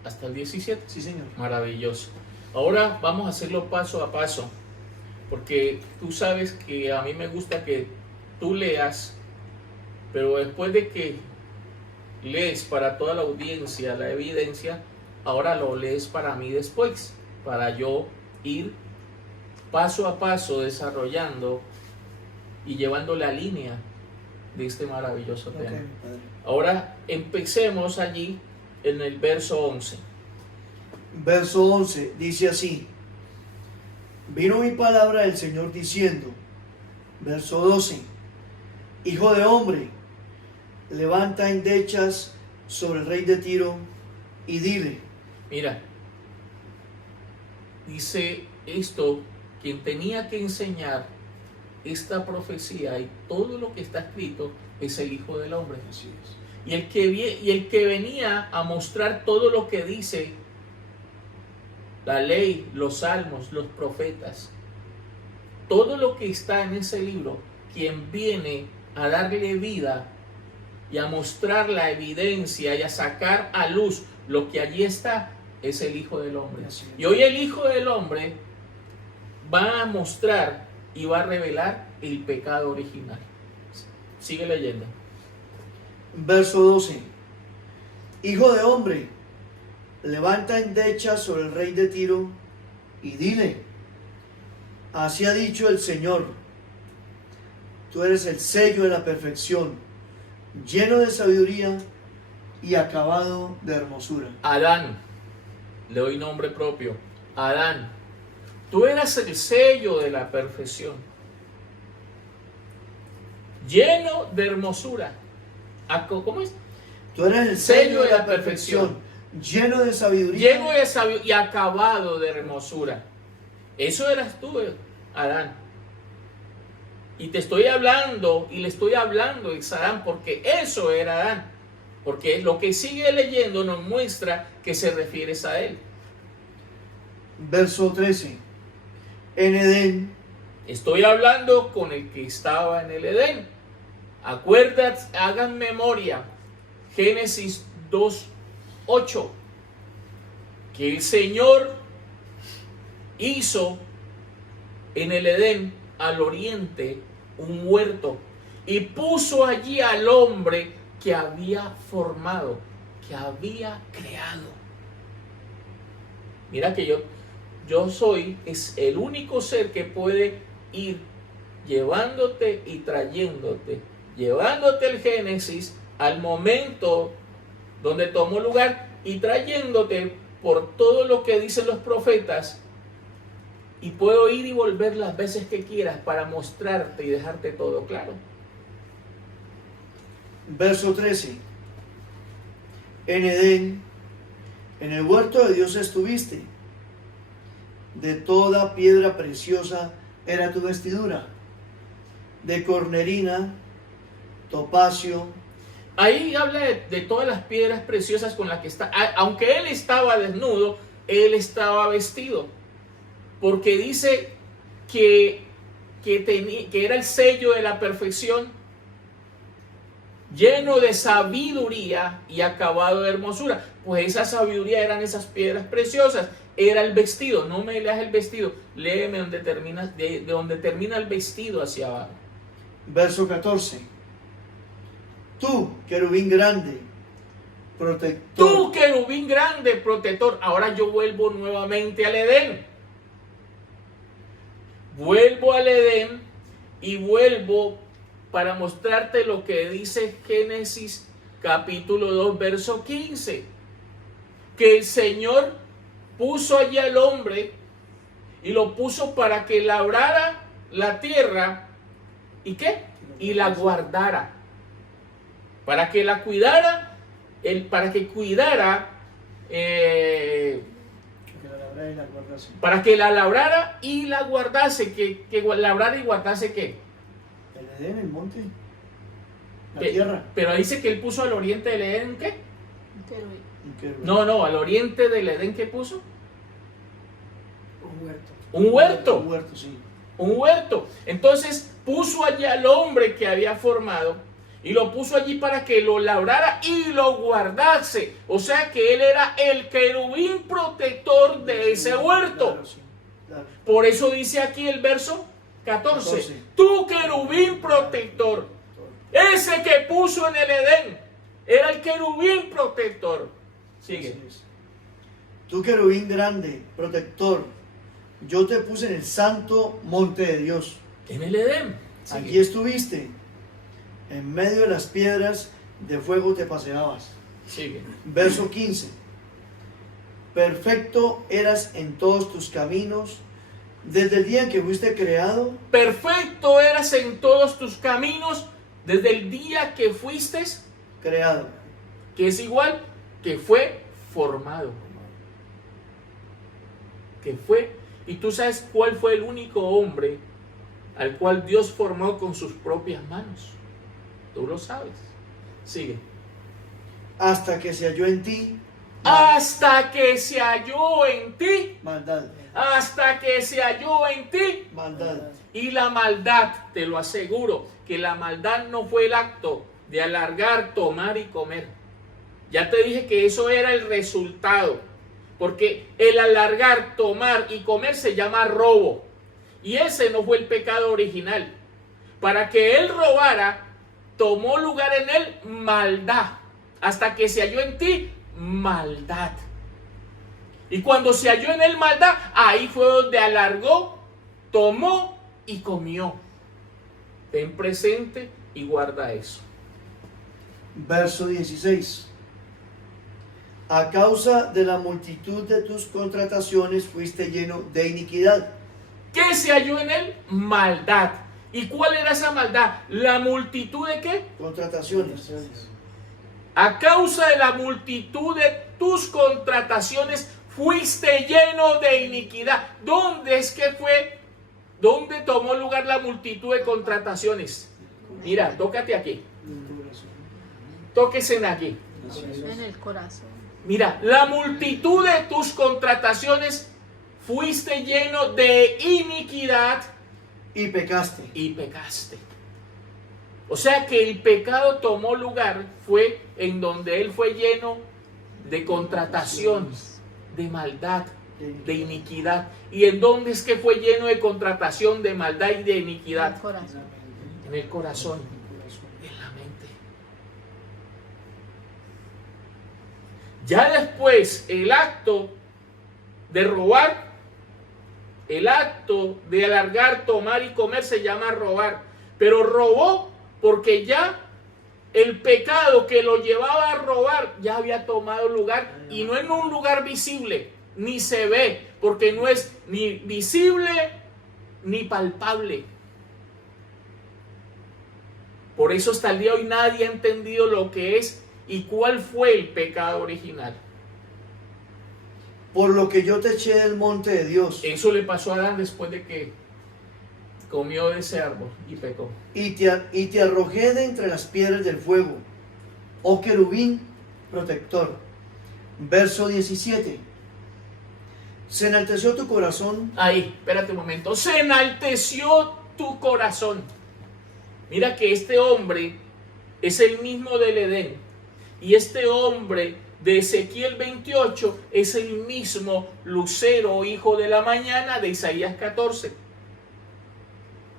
Hasta el 17. Sí, Señor. Maravilloso. Ahora vamos a hacerlo paso a paso, porque tú sabes que a mí me gusta que tú leas, pero después de que lees para toda la audiencia la evidencia, ahora lo lees para mí después, para yo ir paso a paso desarrollando y llevando la línea de este maravilloso tema. Padre. Ahora empecemos allí en el verso 11. Verso 11 dice así: vino mi palabra del Señor diciendo. Verso 12: Hijo de hombre, levanta endechas sobre el rey de Tiro y dile. Mira, dice esto, quien tenía que enseñar esta profecía y todo lo que está escrito es el Hijo del Hombre. Así es. Y el que venía a mostrar todo lo que dice la ley, los salmos, los profetas, todo lo que está en ese libro, quien viene a darle vida y a mostrar la evidencia y a sacar a luz lo que allí está, es el Hijo del Hombre. Así es. Y hoy el Hijo del Hombre va a mostrar y va a revelar el pecado original. Sigue leyendo. Verso 12: Hijo de hombre, levanta endechas sobre el rey de Tiro y dile. Así ha dicho el Señor: tú eres el sello de la perfección, lleno de sabiduría y acabado de hermosura. Adán, le doy nombre propio. Adán, tú eras el sello de la perfección, lleno de hermosura. ¿Cómo es? Tú eres el sello de la perfección, lleno de sabiduría. Lleno de sabiduría y acabado de hermosura. Eso eras tú, Adán. Y te estoy hablando, y le estoy hablando a Adán, porque eso era Adán. Porque lo que sigue leyendo nos muestra que se refiere a él. Verso 13: en Edén, Estoy hablando con el que estaba en el Edén. Acuérdate, hagan memoria. Génesis 2:8. Que el Señor hizo en el Edén al oriente un huerto y puso allí al hombre que había formado, que había creado. Mira que yo soy, es el único ser que puede ir llevándote y trayéndote, llevándote el Génesis al momento donde tomó lugar y trayéndote por todo lo que dicen los profetas, y puedo ir y volver las veces que quieras para mostrarte y dejarte todo claro. verso 13: en Edén, en el huerto de Dios estuviste. De toda piedra preciosa era tu vestidura, de cornerina, topacio. Ahí habla de todas las piedras preciosas con las que está. Aunque él estaba desnudo, él estaba vestido. Porque dice que era el sello de la perfección, lleno de sabiduría y acabado de hermosura. Pues esa sabiduría eran esas piedras preciosas. Era el vestido. No me leas el vestido. Léeme donde termina, de donde termina el vestido hacia abajo. Verso 14: tú, querubín grande, protector. Tú, querubín grande, protector. Ahora yo vuelvo nuevamente al Edén. Vuelvo al Edén y vuelvo para mostrarte lo que dice Génesis capítulo 2, verso 15. Que el Señor puso allí al hombre y lo puso para que labrara la tierra ¿y qué? Y la guardara. Para que la cuidara, para que cuidara, Que la labrara y la guardase. para que la labrara y la guardase. Que labrara y guardase ¿qué? El Edén, el monte, la Pe- tierra. Pero dice que él puso al oriente del Edén, ¿qué? Un querubín. No, al oriente del Edén, ¿qué puso? Un huerto. Un huerto. Un huerto, sí. Un huerto. Entonces puso allí al hombre que había formado y lo puso allí para que lo labrara y lo guardase. O sea que él era el querubín protector de ese huerto. Claro, sí, claro. Por eso dice aquí el verso 14. 14. Tu querubín protector. Ese que puso en el Edén era el querubín protector. Sigue. Así es. Tu querubín grande, protector, yo te puse en el santo monte de Dios. En el Edén. Sigue. Allí estuviste, en medio de las piedras de fuego te paseabas. Sigue. Verso 15. Perfecto eras en todos tus caminos, desde el día en que fuiste creado, Perfecto eras en todos tus caminos desde el día que fuiste, creado. que es igual que fue formado. Que fue. Y tú sabes cuál fue el único hombre al cual Dios formó con sus propias manos. Tú lo sabes. Sigue. Hasta que se halló en ti Hasta que se halló en ti. maldad. Hasta que se halló en ti. Maldad. Y la maldad, te lo aseguro, que la maldad no fue el acto de alargar, tomar y comer. Ya te dije que eso era el resultado. Porque el alargar, tomar y comer se llama robo. Y ese no fue el pecado original. Para que él robara, tomó lugar en él maldad. Hasta que se halló en ti maldad. Y cuando se halló en él maldad, ahí fue donde alargó, tomó y comió. Ten presente y guarda eso. Verso 16. A causa de la multitud de tus contrataciones fuiste lleno de iniquidad. ¿Qué se halló en él? Maldad. ¿Y cuál era esa maldad? ¿La multitud de qué? Contrataciones. A causa de la multitud de tus contrataciones fuiste lleno de iniquidad. ¿Dónde es que fue? ¿Dónde tomó lugar la multitud de contrataciones? Mira, tócate aquí. Tóquese aquí. En el corazón. Mira, la multitud de tus contrataciones fuiste lleno de iniquidad Y pecaste. y pecaste. O sea que el pecado tomó lugar, fue en donde él fue lleno de contrataciones, de maldad, de iniquidad. ¿Y en dónde es que fue lleno de contratación, de maldad y de En el iniquidad? corazón. En el corazón, en la mente. Ya después, el acto de robar, el acto de alargar, tomar y comer se llama robar. Pero robó porque ya el pecado que lo llevaba a robar ya había tomado lugar, y no en un lugar visible, ni se ve, porque no es ni visible ni palpable. Por eso hasta el día de hoy nadie ha entendido lo que es y cuál fue el pecado original. Por lo que yo te eché del monte de Dios Eso le pasó a Adán después de que comió de ese árbol y pecó. y te arrojé de entre las piedras del fuego, oh querubín protector. Verso 17. Se enalteció tu corazón. Ahí, espérate un momento. Se enalteció tu corazón. Mira que este hombre es el mismo del Edén. Y este hombre de Ezequiel 28 es el mismo lucero, hijo de la mañana, de Isaías 14.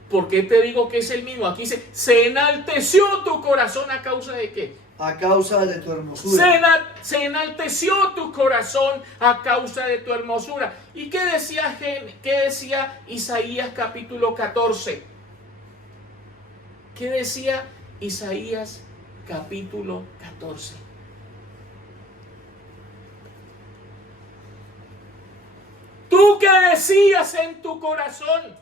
¿Por qué te digo que es el mismo? Aquí dice, se enalteció tu corazón a causa de qué. A causa de tu hermosura. Se enalteció tu corazón a causa de tu hermosura. ¿Y qué decía Isaías capítulo 14? ¿Qué decía Isaías capítulo 14? ¿Tú qué decías en tu corazón?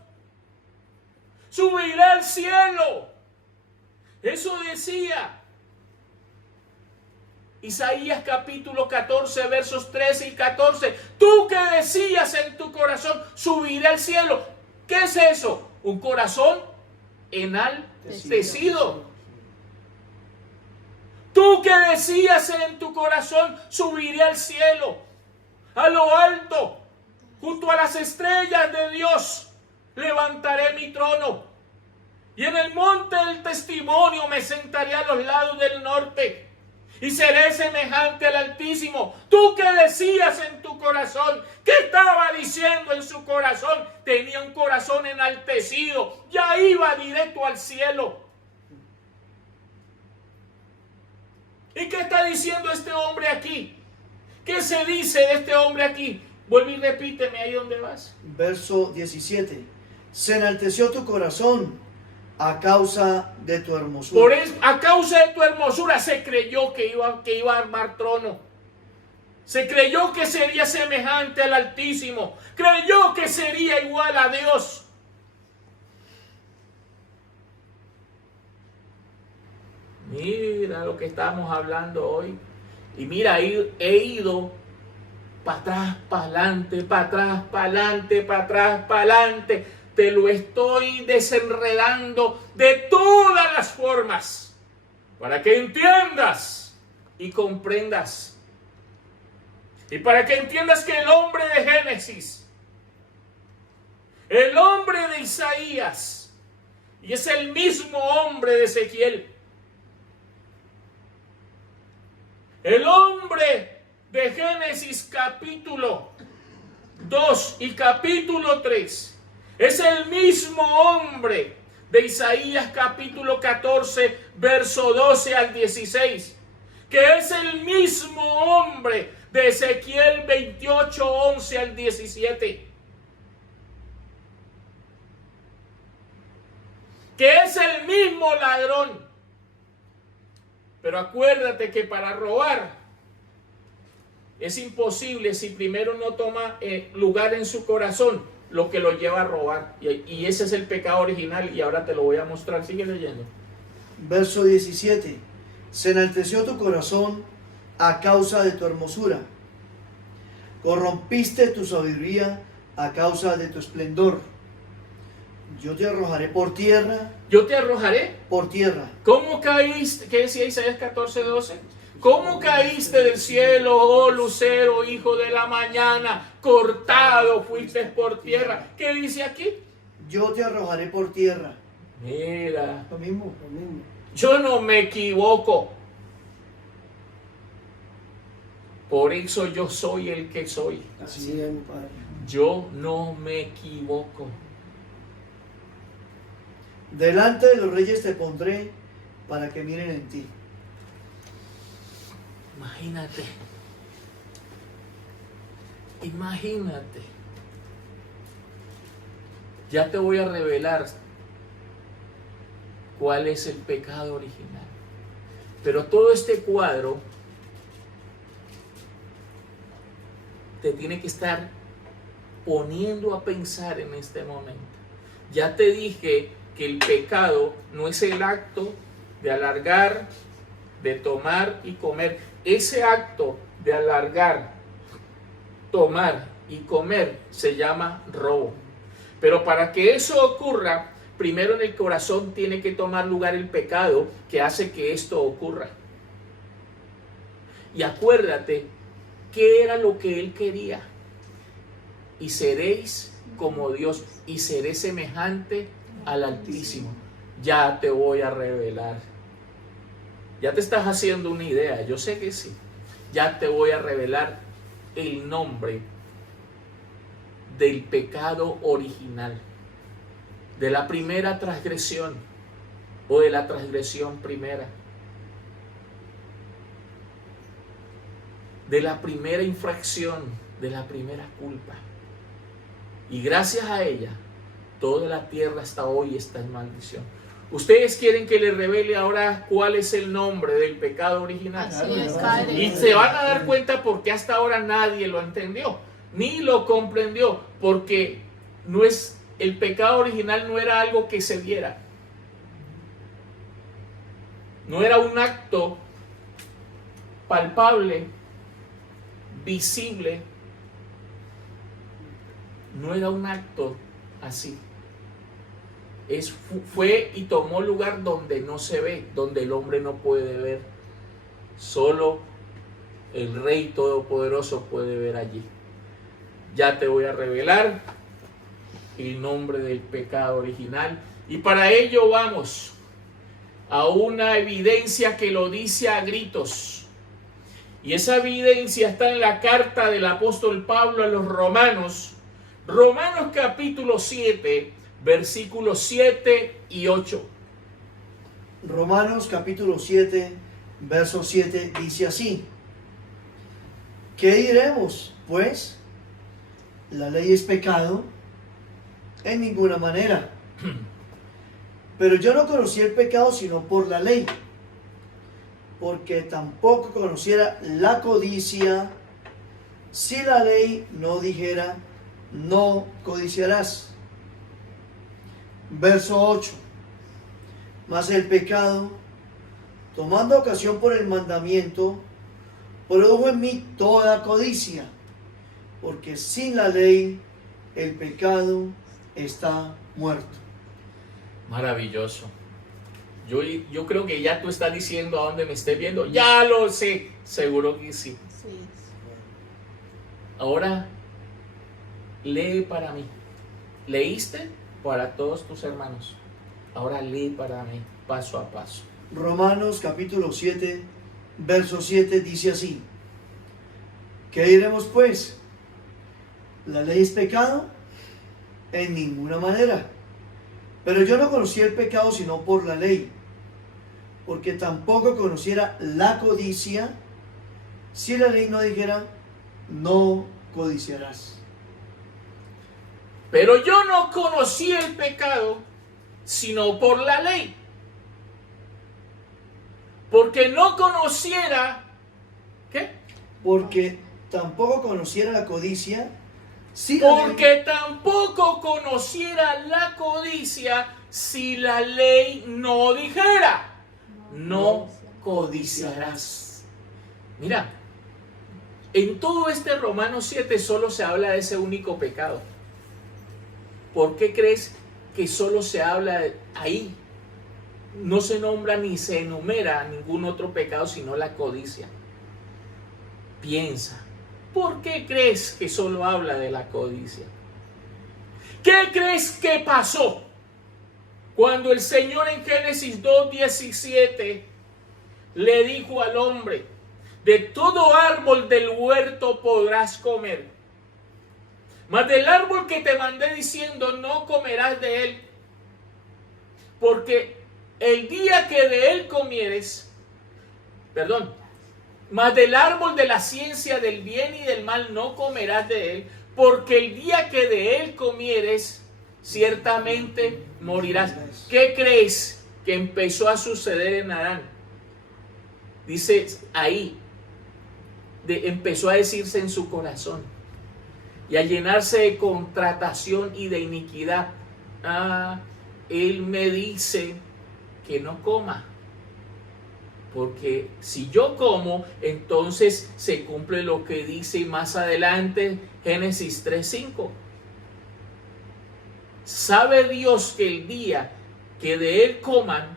subiré al cielo. Eso decía Isaías capítulo 14, versos 13 y 14. Tú que decías en tu corazón, subiré al cielo. ¿Qué es eso? Un corazón enaltecido. Tú que decías en tu corazón, subiré al cielo, a lo alto, junto a las estrellas de Dios, levantaré mi trono. Y en el monte del testimonio me sentaré a los lados del norte. Y seré semejante al Altísimo. Tú que decías en tu corazón, ¿qué estaba diciendo en su corazón? Tenía un corazón enaltecido, ya iba directo al cielo. ¿Y qué está diciendo este hombre aquí? ¿Qué se dice de este hombre aquí? Vuelve y repíteme ahí donde vas. Verso 17. Se enalteció tu corazón a causa de tu hermosura. A causa de tu hermosura se creyó que iba a armar trono. Se creyó que sería semejante al Altísimo. Creyó que sería igual a Dios. Mira lo que estamos hablando hoy. Y mira, he ido para atrás, para adelante, para atrás, para adelante, para atrás, para adelante. Te lo estoy desenredando de todas las formas para que entiendas y comprendas. Y para que entiendas que el hombre de Génesis, el hombre de Isaías, y es el mismo hombre de Ezequiel, el hombre de Génesis capítulo 2 y capítulo 3, es el mismo hombre de Isaías capítulo 14, verso 12 al 16, que es el mismo hombre de Ezequiel 28, 11 al 17, que es el mismo ladrón. Pero acuérdate que para robar es imposible si primero no toma lugar en su corazón lo que lo lleva a robar. Y ese es el pecado original, y ahora te lo voy a mostrar. Sigue leyendo. Verso 17. Se enalteció tu corazón a causa de tu hermosura. Corrompiste tu sabiduría a causa de tu esplendor. Yo te arrojaré por tierra. Yo te arrojaré Por tierra. ¿Cómo caíste? ¿Qué decía Isaías 14, 12? ¿Cómo caíste del cielo, oh lucero, hijo de la mañana? Cortado fuiste por tierra. ¿Qué dice aquí? Yo te arrojaré por tierra. Mira, Lo mismo. Lo mismo. yo no me equivoco. Por eso yo soy el que soy. Así es, mi Padre. Yo no me equivoco. Delante de los reyes te pondré para que miren en ti. Imagínate. Imagínate. Ya te voy a revelar cuál es el pecado original. Pero todo este cuadro te tiene que estar poniendo a pensar en este momento. Ya te dije que el pecado no es el acto de alargar, de tomar y comer. Ese acto de alargar, tomar y comer se llama robo. Pero para que eso ocurra, primero en el corazón tiene que tomar lugar el pecado que hace que esto ocurra. Y acuérdate qué era lo que él quería. Y seréis como Dios, y seré semejante al Altísimo. Ya te voy a revelar. Ya te estás haciendo una idea, yo sé que sí. Ya te voy a revelar el nombre del pecado original, de la primera transgresión o de la transgresión primera, de la primera infracción, de la primera culpa. Y gracias a ella, toda la tierra hasta hoy está en maldición. ¿Ustedes quieren que les revele ahora cuál es el nombre del pecado original? Así es, Padre. Y se van a dar cuenta porque hasta ahora nadie lo entendió, ni lo comprendió, porque no es el pecado original no era algo que se viera. No era un acto palpable, visible. No era un acto así. Fue y tomó lugar donde no se ve, donde el hombre no puede ver. Solo el Rey Todopoderoso puede ver allí. Ya te voy a revelar el nombre del pecado original. Y para ello vamos a una evidencia que lo dice a gritos. Y esa evidencia está en la carta del apóstol Pablo a los Romanos. Romanos capítulo 7, versículos 7 y 8. Romanos capítulo 7, verso 7 dice así: ¿qué diremos, pues? ¿La ley es pecado? En ninguna manera. Pero yo no conocí el pecado sino por la ley, porque tampoco conociera la codicia si la ley no dijera: no codiciarás. Verso 8. Mas el pecado, tomando ocasión por el mandamiento, produjo en mí toda codicia, porque sin la ley el pecado está muerto. Maravilloso. Yo creo que ya tú estás diciendo a dónde me estés viendo. Ya lo sé, seguro que sí. Sí. Ahora lee para mí. ¿Leíste? Para todos tus hermanos. Ahora lee para mí, paso a paso. Romanos capítulo 7, verso 7 dice así: ¿qué diremos pues? ¿La ley es pecado? En ninguna manera. Pero yo no conocí el pecado sino por la ley, porque tampoco conociera la codicia si la ley no dijera: no codiciarás. Pero yo no conocí el pecado sino por la ley. Porque no conociera, ¿qué? Porque tampoco conociera la codicia si la ley... Porque tampoco conociera la codicia si la ley no dijera: no codiciarás. Mira, en todo este Romanos 7 solo se habla de ese único pecado. ¿Por qué crees que solo se habla ahí? No se nombra ni se enumera ningún otro pecado sino la codicia. Piensa, ¿por qué crees que solo habla de la codicia? ¿Qué crees que pasó cuando el Señor en Génesis 2:17 le dijo al hombre: de todo árbol del huerto podrás comer, mas del árbol que te mandé diciendo no comerás de él, porque el día que de él comieres, mas del árbol de la ciencia del bien y del mal no comerás de él, porque el día que de él comieres, ciertamente morirás. ¿Qué crees que empezó a suceder en Adán? Dice ahí, empezó a decirse en su corazón y a llenarse de contratación y de iniquidad: él me dice que no coma, porque si yo como, entonces se cumple lo que dice más adelante Génesis 3:5. Sabe Dios que el día que de él coman,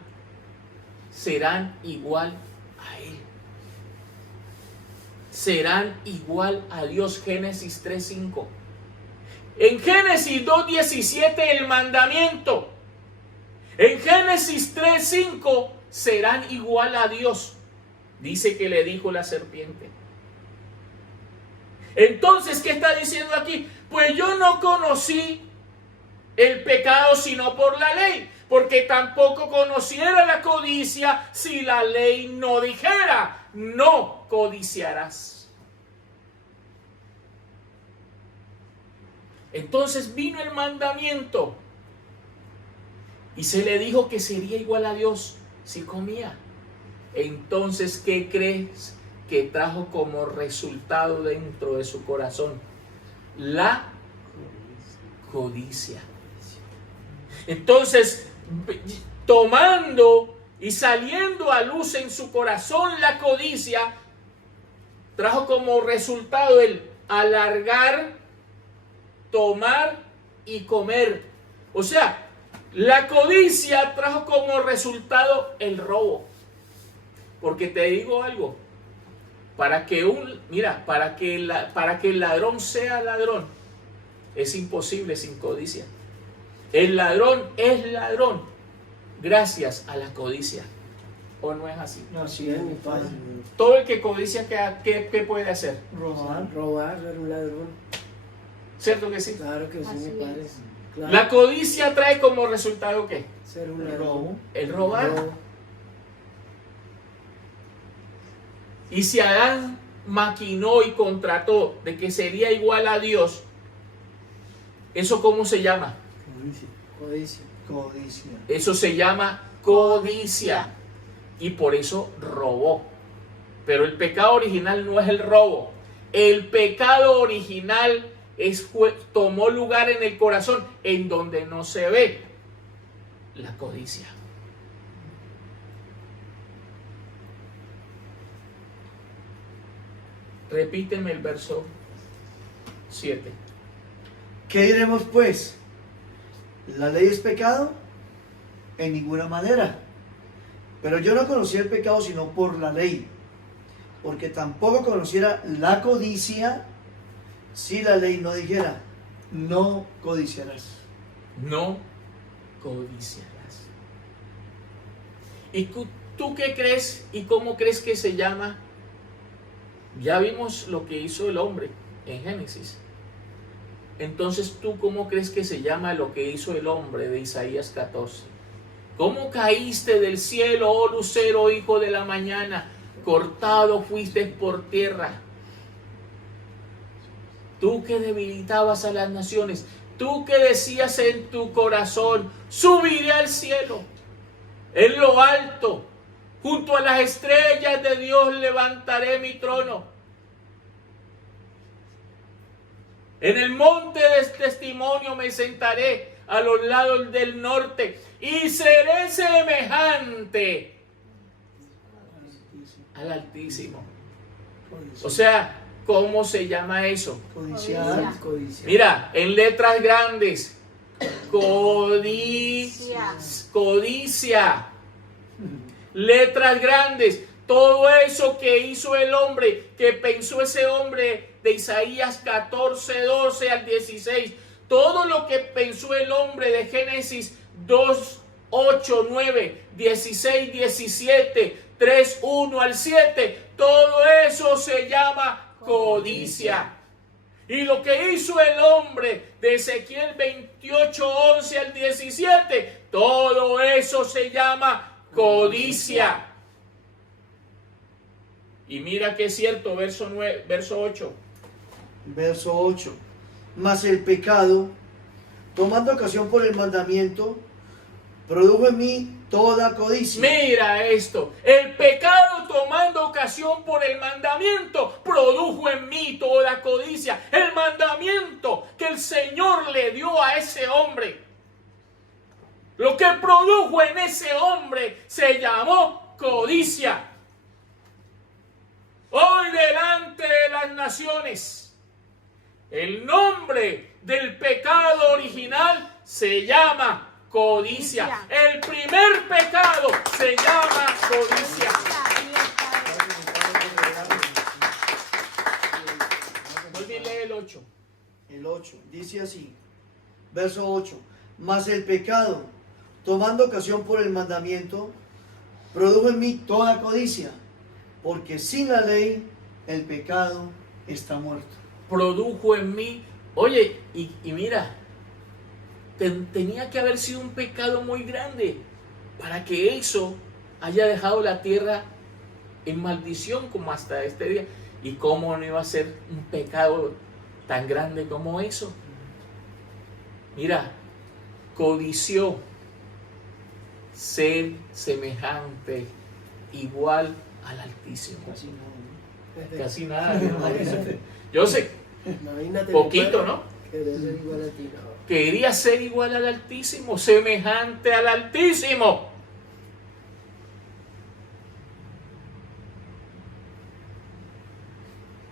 serán igual a él. Serán igual a Dios. Génesis 3:5. En Génesis 2:17 el mandamiento. En Génesis 3:5 serán igual a Dios. Dice que le dijo la serpiente. Entonces, ¿qué está diciendo aquí? Pues yo no conocí el pecado sino por la ley, porque tampoco conociera la codicia si la ley no dijera: no codiciarás. Entonces vino el mandamiento y se le dijo que sería igual a Dios si comía. Entonces, ¿qué crees que trajo como resultado dentro de su corazón? La codicia. Entonces, tomando y saliendo a luz en su corazón la codicia, trajo como resultado el alargar, tomar y comer. O sea, la codicia trajo como resultado el robo. Porque te digo algo, para que el ladrón sea ladrón, es imposible sin codicia. El ladrón es ladrón gracias a la codicia. ¿O no es así? No, así es, mi padre. Todo el que codicia, ¿qué puede hacer? Robar, ser un ladrón. ¿Cierto que sí? Claro que sí, Así mi padre. es. Claro. La codicia trae como resultado ¿qué? Ser un El ladrón. robo. El robar. Robo. Y si Adán maquinó y contrató de que sería igual a Dios, ¿eso cómo se llama? Codicia. Codicia. Eso se llama codicia. Y por eso robó. Pero el pecado original no es el robo. El pecado original tomó lugar en el corazón, en donde no se ve la codicia. Repíteme el verso 7. ¿Qué diremos pues? ¿La ley es pecado? En ninguna manera. Pero yo no conocía el pecado sino por la ley, porque tampoco conociera la codicia si la ley no dijera, no codiciarás. No codiciarás. ¿Y tú qué crees y cómo crees que se llama? Ya vimos lo que hizo el hombre en Génesis. Entonces, ¿tú cómo crees que se llama lo que hizo el hombre de Isaías 14? ¿Cómo caíste del cielo, oh lucero, hijo de la mañana? Cortado fuiste por tierra. Tú que debilitabas a las naciones, tú que decías en tu corazón, subiré al cielo, en lo alto, junto a las estrellas de Dios levantaré mi trono. En el monte del testimonio me sentaré a los lados del norte y seré semejante al Altísimo. O sea, ¿cómo se llama eso? Codiciar. Codicia. Mira, en letras grandes, codicia. Letras grandes, todo eso que hizo el hombre, que pensó ese hombre de Isaías 14, 12 al 16, todo lo que pensó el hombre de Génesis 2, 8, 9, 16, 17, 3, 1 al 7, todo eso se llama codicia. Y lo que hizo el hombre de Ezequiel 28, 11 al 17, todo eso se llama codicia. Y mira que es cierto, verso 8. Verso 8. Mas el pecado, tomando ocasión por el mandamiento, produjo en mí toda codicia. Mira esto, el pecado tomando ocasión por el mandamiento produjo en mí toda codicia. El mandamiento que el Señor le dio a ese hombre, lo que produjo en ese hombre se llamó codicia. Hoy delante de las naciones, el nombre del pecado original se llama codicia. El primer pecado se llama codicia. Vuelve y lee el 8. El 8 dice así, verso 8. Mas el pecado, tomando ocasión por el mandamiento, produjo en mí toda codicia, porque sin la ley el pecado está muerto. Produjo en mí, oye, y mira, tenía que haber sido un pecado muy grande para que eso haya dejado la tierra en maldición como hasta este día. ¿Y cómo no iba a ser un pecado tan grande como eso? Mira, codició ser semejante, igual al Altísimo. Casi no. Casi nada. Yo sé, Imagínate, poquito, mi ¿no? Quería ser igual a ti, no. Quería ser igual al Altísimo, semejante al Altísimo.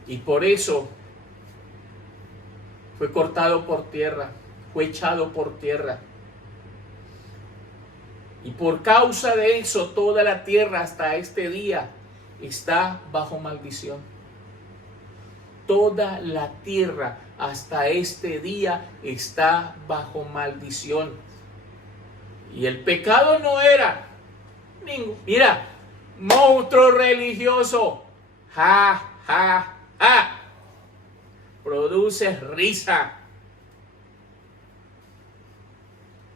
Y por eso fue cortado por tierra, fue echado por tierra. Y por causa de eso, toda la tierra hasta este día está bajo maldición. Toda la tierra hasta este día está bajo maldición. Y el pecado no era ningún, mira, monstruo religioso. Ja, ja, ja. Produce risa.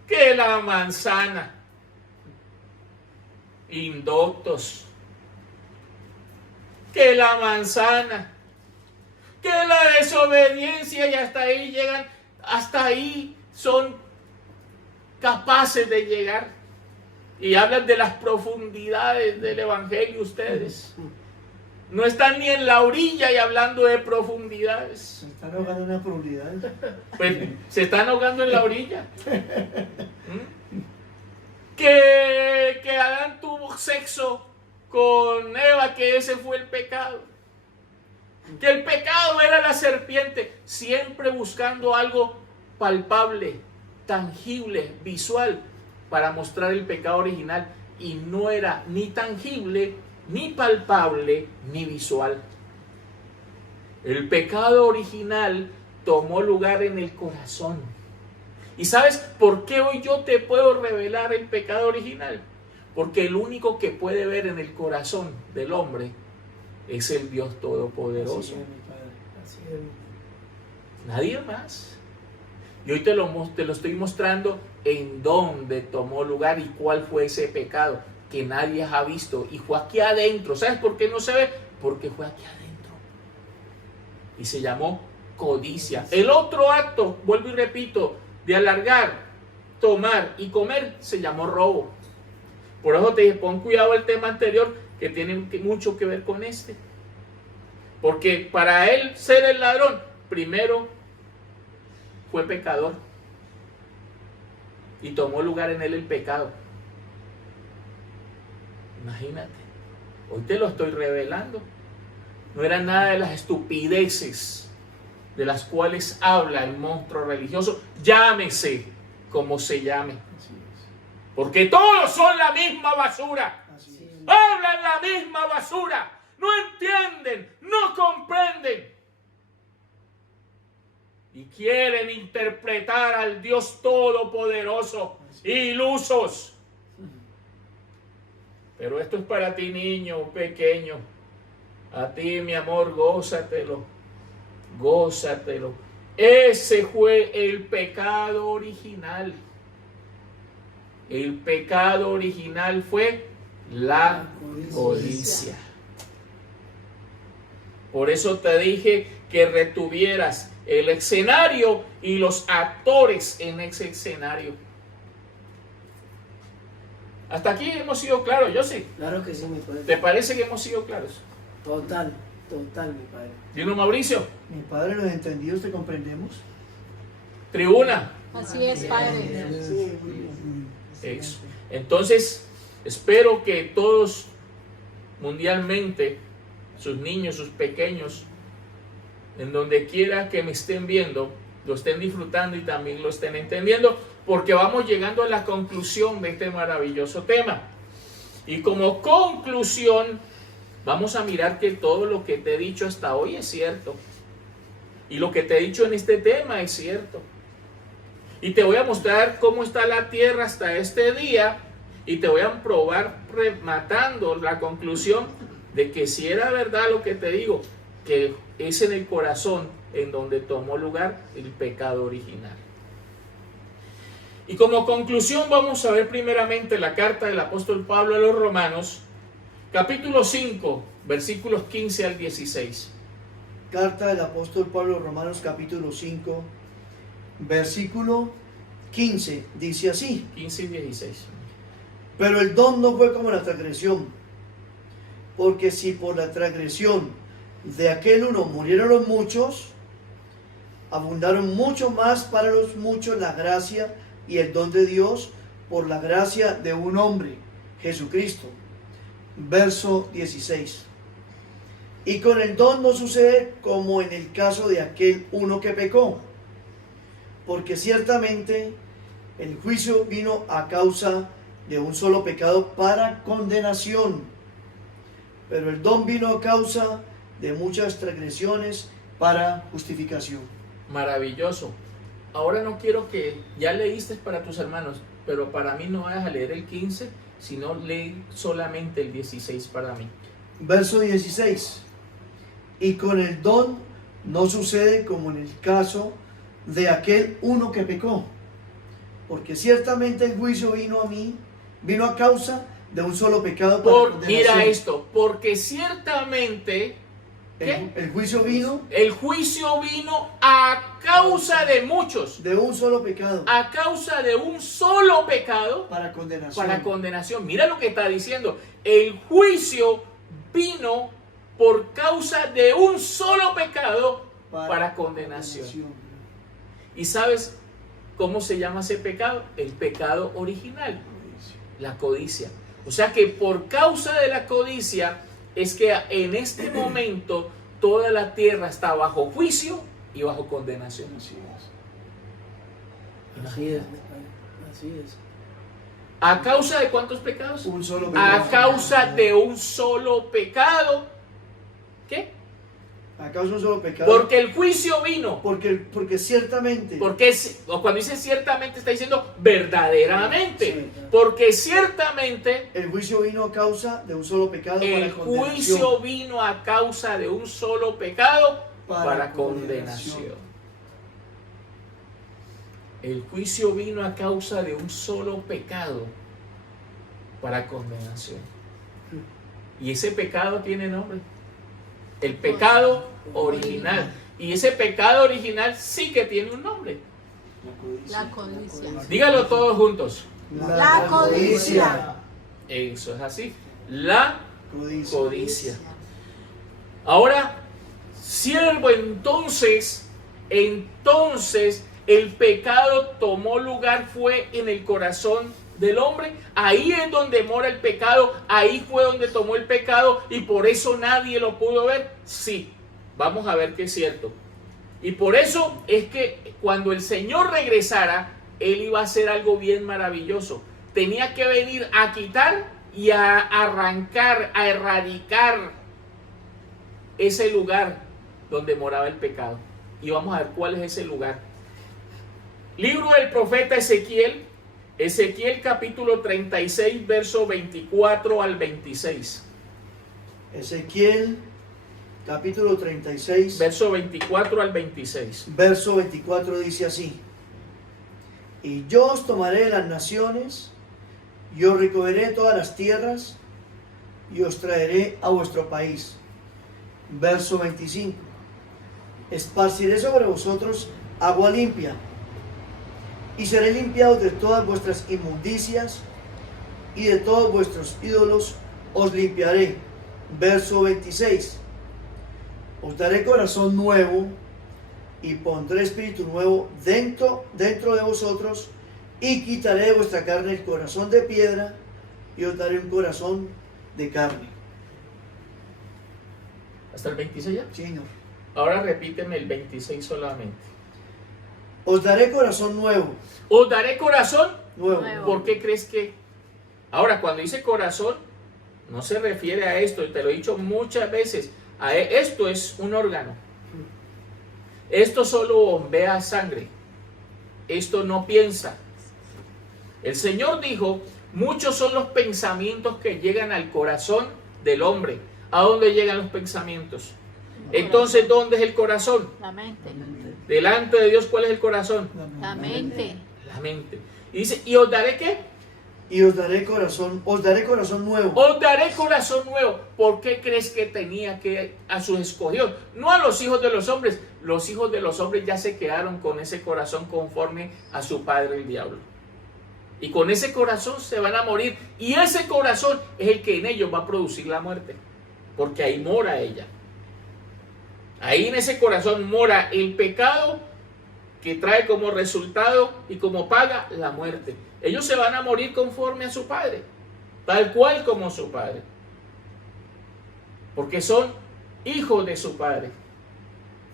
Que la manzana. Indoctos. Que la manzana. Que la desobediencia, y hasta ahí llegan, hasta ahí son capaces de llegar. Y hablan de las profundidades del evangelio ustedes. No están ni en la orilla y hablando de profundidades. Se están ahogando en una profundidad. Pues se están ahogando en la orilla. Que Adán tuvo sexo con Eva, que ese fue el pecado. Que el pecado era la serpiente, siempre buscando algo palpable, tangible, visual, para mostrar el pecado original. Y no era ni tangible, ni palpable, ni visual. El pecado original tomó lugar en el corazón. ¿Y sabes por qué hoy yo te puedo revelar el pecado original? Porque el único que puede ver en el corazón del hombre es el Dios Todopoderoso. Así es, mi Padre. Así es. Nadie más. Y hoy te lo estoy mostrando en dónde tomó lugar y cuál fue ese pecado que nadie ha visto. Y fue aquí adentro. ¿Sabes por qué no se ve? Porque fue aquí adentro. Y se llamó codicia. El otro acto, vuelvo y repito, de alargar, tomar y comer, se llamó robo. Por eso te dije, pon cuidado el tema anterior, que tiene mucho que ver con este. Porque para él ser el ladrón, primero fue pecador. Y tomó lugar en él el pecado. Imagínate. Hoy te lo estoy revelando. No era nada de las estupideces de las cuales habla el monstruo religioso. Llámese como se llame. Así es. Porque todos son la misma basura. Así es. Hablan la misma basura. No entienden, no comprenden. Y quieren interpretar al Dios Todopoderoso. Ilusos. Pero esto es para ti, niño pequeño. A ti, mi amor, gózatelo. Gózatelo. Ese fue el pecado original. El pecado original fue la codicia. Por eso te dije que retuvieras el escenario y los actores en ese escenario. Hasta aquí hemos sido claros, yo sí. Claro que sí, mi Padre. ¿Te parece que hemos sido claros? Total, total, mi Padre. Dino Mauricio, Mi Padre, los entendidos te comprendemos. tribuna. Así es, Padre. Sí. Eso. Entonces, espero que todos mundialmente, sus niños, sus pequeños, en donde quiera que me estén viendo, lo estén disfrutando y también lo estén entendiendo, porque vamos llegando a la conclusión de este maravilloso tema. Y como conclusión, vamos a mirar que todo lo que te he dicho hasta hoy es cierto. Y lo que te he dicho en este tema es cierto. Y te voy a mostrar cómo está la tierra hasta este día. Y te voy a probar rematando la conclusión de que si era verdad lo que te digo, que es en el corazón en donde tomó lugar el pecado original. Y como conclusión vamos a ver primeramente la carta del apóstol Pablo a los Romanos, capítulo 5, versículos 15 al 16. Carta del apóstol Pablo a los Romanos, capítulo 5, versículo 15. Dice así: 15 y 16. Pero el don no fue como la transgresión, porque si por la transgresión de aquel uno murieron los muchos, abundaron mucho más para los muchos la gracia y el don de Dios por la gracia de un hombre, Jesucristo. Verso 16. Y con el don no sucede como en el caso de aquel uno que pecó, porque ciertamente el juicio vino a causa de un solo pecado para condenación, pero el don vino a causa de muchas transgresiones para justificación. Maravilloso. Ahora no quiero que, ya leíste para tus hermanos, pero para mí no vayas a leer el 15, sino lee solamente el 16 para mí. Verso 16. Y con el don no sucede como en el caso de aquel uno que pecó, porque ciertamente el juicio vino a causa de un solo pecado para condenación. Mira esto, porque ciertamente el juicio vino el juicio vino a causa de muchos, de un solo pecado a causa de un solo pecado para condenación. para condenación. Mira lo que está diciendo. El juicio vino por causa de un solo pecado para condenación. ¿Y sabes cómo se llama ese pecado? El pecado original, la codicia. O sea que por causa de la codicia es que en este momento toda la tierra está bajo juicio y bajo condenación. Así es, mi Padre. Así es. ¿A causa de cuántos pecados? Un solo pecado. A causa de un solo pecado. ¿Qué? A causa de un solo pecado. Porque el juicio vino. Porque ciertamente. O cuando dice ciertamente está diciendo verdaderamente. Sí. Porque ciertamente El juicio vino a causa de un solo pecado el para condenación. juicio vino a causa de un solo pecado para condenación. El juicio vino a causa de un solo pecado para condenación. Y ese pecado tiene nombre. El pecado original. Y ese pecado original sí que tiene un nombre. La codicia. Dígalo todos juntos. La codicia. Eso es así. La Codicia. codicia. Ahora, siervo, entonces el pecado tomó lugar, fue en el corazón del hombre. Ahí es donde mora el pecado, ahí fue donde tomó el pecado y por eso nadie lo pudo ver. Sí, vamos a ver que es cierto. Y por eso es que cuando el Señor regresara, Él iba a hacer algo bien maravilloso. Tenía que venir a quitar y a arrancar, a erradicar ese lugar donde moraba el pecado. Y vamos a ver cuál es ese lugar. Libro del profeta Ezequiel, Ezequiel capítulo 36, verso 24 al 26. Ezequiel capítulo 36, Verso 24 al 26. verso 24 dice así: Y yo os tomaré de las naciones, y os recogeré todas las tierras, y os traeré a vuestro país. Verso 25: Esparciré sobre vosotros agua limpia, y seré limpiado de todas vuestras inmundicias, y de todos vuestros ídolos os limpiaré. Verso 26: Os daré corazón nuevo, y pondré espíritu nuevo dentro de vosotros, y quitaré de vuestra carne el corazón de piedra, y os daré un corazón de carne. ¿Hasta el 26 ya? Sí, Señor. Ahora repíteme el 26 solamente. Os daré corazón nuevo. Os daré corazón. Nuevo. Nuevo. ¿Por qué crees que? Ahora, cuando dice corazón, no se refiere a esto, te lo he dicho muchas veces. Esto es un órgano. Esto solo bombea sangre. Esto no piensa. El Señor dijo, muchos son los pensamientos que llegan al corazón del hombre. ¿A dónde llegan los pensamientos? Entonces, ¿dónde es el corazón? La mente. Delante de Dios, ¿cuál es el corazón? La mente. La mente. Y dice, ¿y os daré qué? Y os daré corazón nuevo. Os daré corazón nuevo. ¿Por qué crees que tenía que a sus escogidos? No a los hijos de los hombres. Los hijos de los hombres ya se quedaron con ese corazón conforme a su padre el diablo. Y con ese corazón se van a morir. Y ese corazón es el que en ellos va a producir la muerte. Porque ahí mora ella. Ahí en ese corazón mora el pecado que trae como resultado y como paga la muerte. Ellos se van a morir conforme a su padre, tal cual como su padre, porque son hijos de su padre,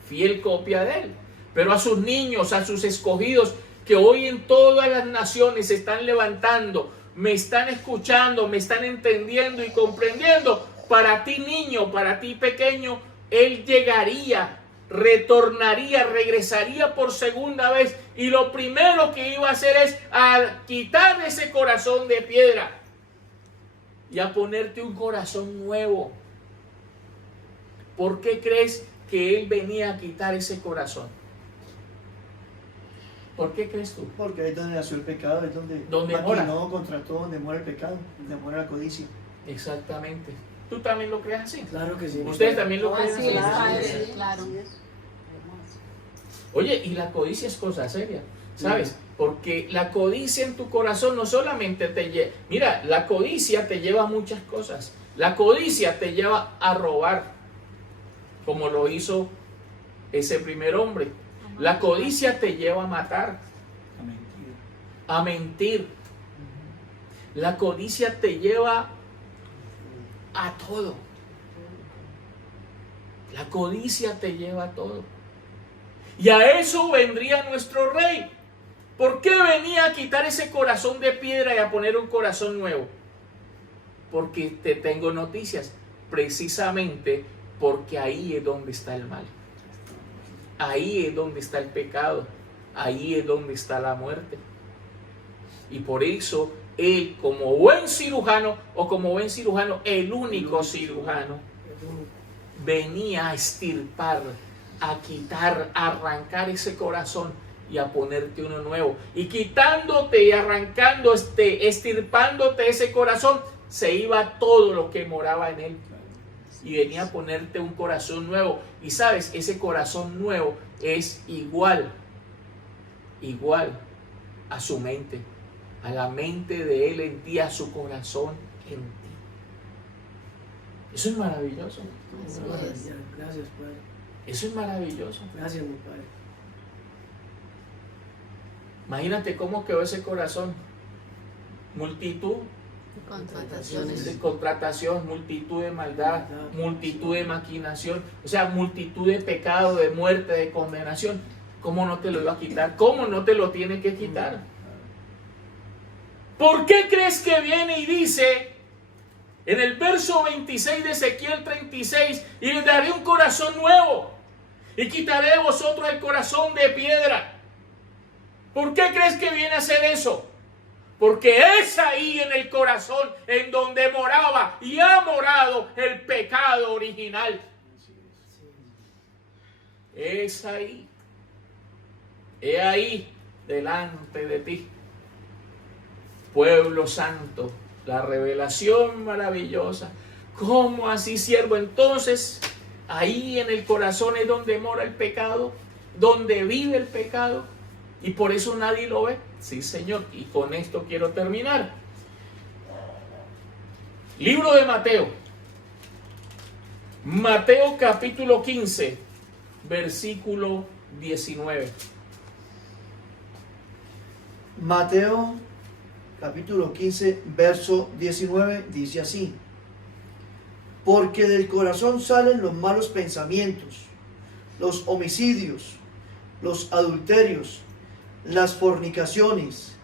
fiel copia de él. Pero a sus niños, a sus escogidos, que hoy en todas las naciones se están levantando, me están escuchando, me están entendiendo y comprendiendo, para ti niño, para ti pequeño, Él llegaría, retornaría, regresaría por segunda vez, y lo primero que iba a hacer es a quitar ese corazón de piedra y a ponerte un corazón nuevo. ¿Por qué crees que Él venía a quitar ese corazón? ¿Por qué crees tú? Porque ahí es donde nació el pecado, es donde mora. maquinó contra todo, donde muere el pecado, donde muere la codicia. Exactamente. ¿Tú también lo crees así? Claro que sí. ¿Ustedes también lo creen Así así? es, Padre, claro. Oye, y la codicia es cosa seria, ¿sabes? Porque la codicia en tu corazón no solamente te lleva... Mira, la codicia te lleva a muchas cosas. La codicia te lleva a robar, como lo hizo ese primer hombre. La codicia te lleva a matar, a mentir. La codicia te lleva a todo. La codicia te lleva a todo. Y a eso vendría nuestro rey. ¿Por qué venía a quitar ese corazón de piedra y a poner un corazón nuevo? Porque te tengo noticias. Precisamente porque ahí es donde está el mal. Ahí es donde está el pecado. Ahí es donde está la muerte. Y por eso Él, como buen cirujano, el único cirujano, venía a extirpar, a quitar, a arrancar ese corazón y a ponerte uno nuevo. Y quitándote y arrancando, extirpándote ese corazón, se iba todo lo que moraba en él. Y venía a ponerte un corazón nuevo. Y sabes, ese corazón nuevo es igual a su mente, a la mente de Él en ti, a su corazón en ti. Eso es maravilloso. Gracias, Padre. Eso es maravilloso. Gracias, mi Padre. Imagínate cómo quedó ese corazón. Multitud Contrataciones. de contratación, multitud de maldad, multitud de maquinación, o sea, multitud de pecado, de muerte, de condenación. ¿Cómo no te lo iba a quitar? ¿Cómo no te lo tiene que quitar? ¿Por qué crees que viene y dice en el verso 26 de Ezequiel 36, y les daré un corazón nuevo y quitaré de vosotros el corazón de piedra? ¿Por qué crees que viene a hacer eso? Porque es ahí en el corazón en donde moraba y ha morado el pecado original. Es ahí. He ahí delante de ti, pueblo santo, la revelación maravillosa. ¿Cómo así, siervo? Entonces, ahí en el corazón es donde mora el pecado, donde vive el pecado, y por eso nadie lo ve. Sí, Señor, y con esto quiero terminar. Libro de Mateo. Mateo capítulo 15, versículo 19. Mateo capítulo 15, verso 19 dice así: porque del corazón salen los malos pensamientos, los homicidios, los adulterios, las fornicaciones,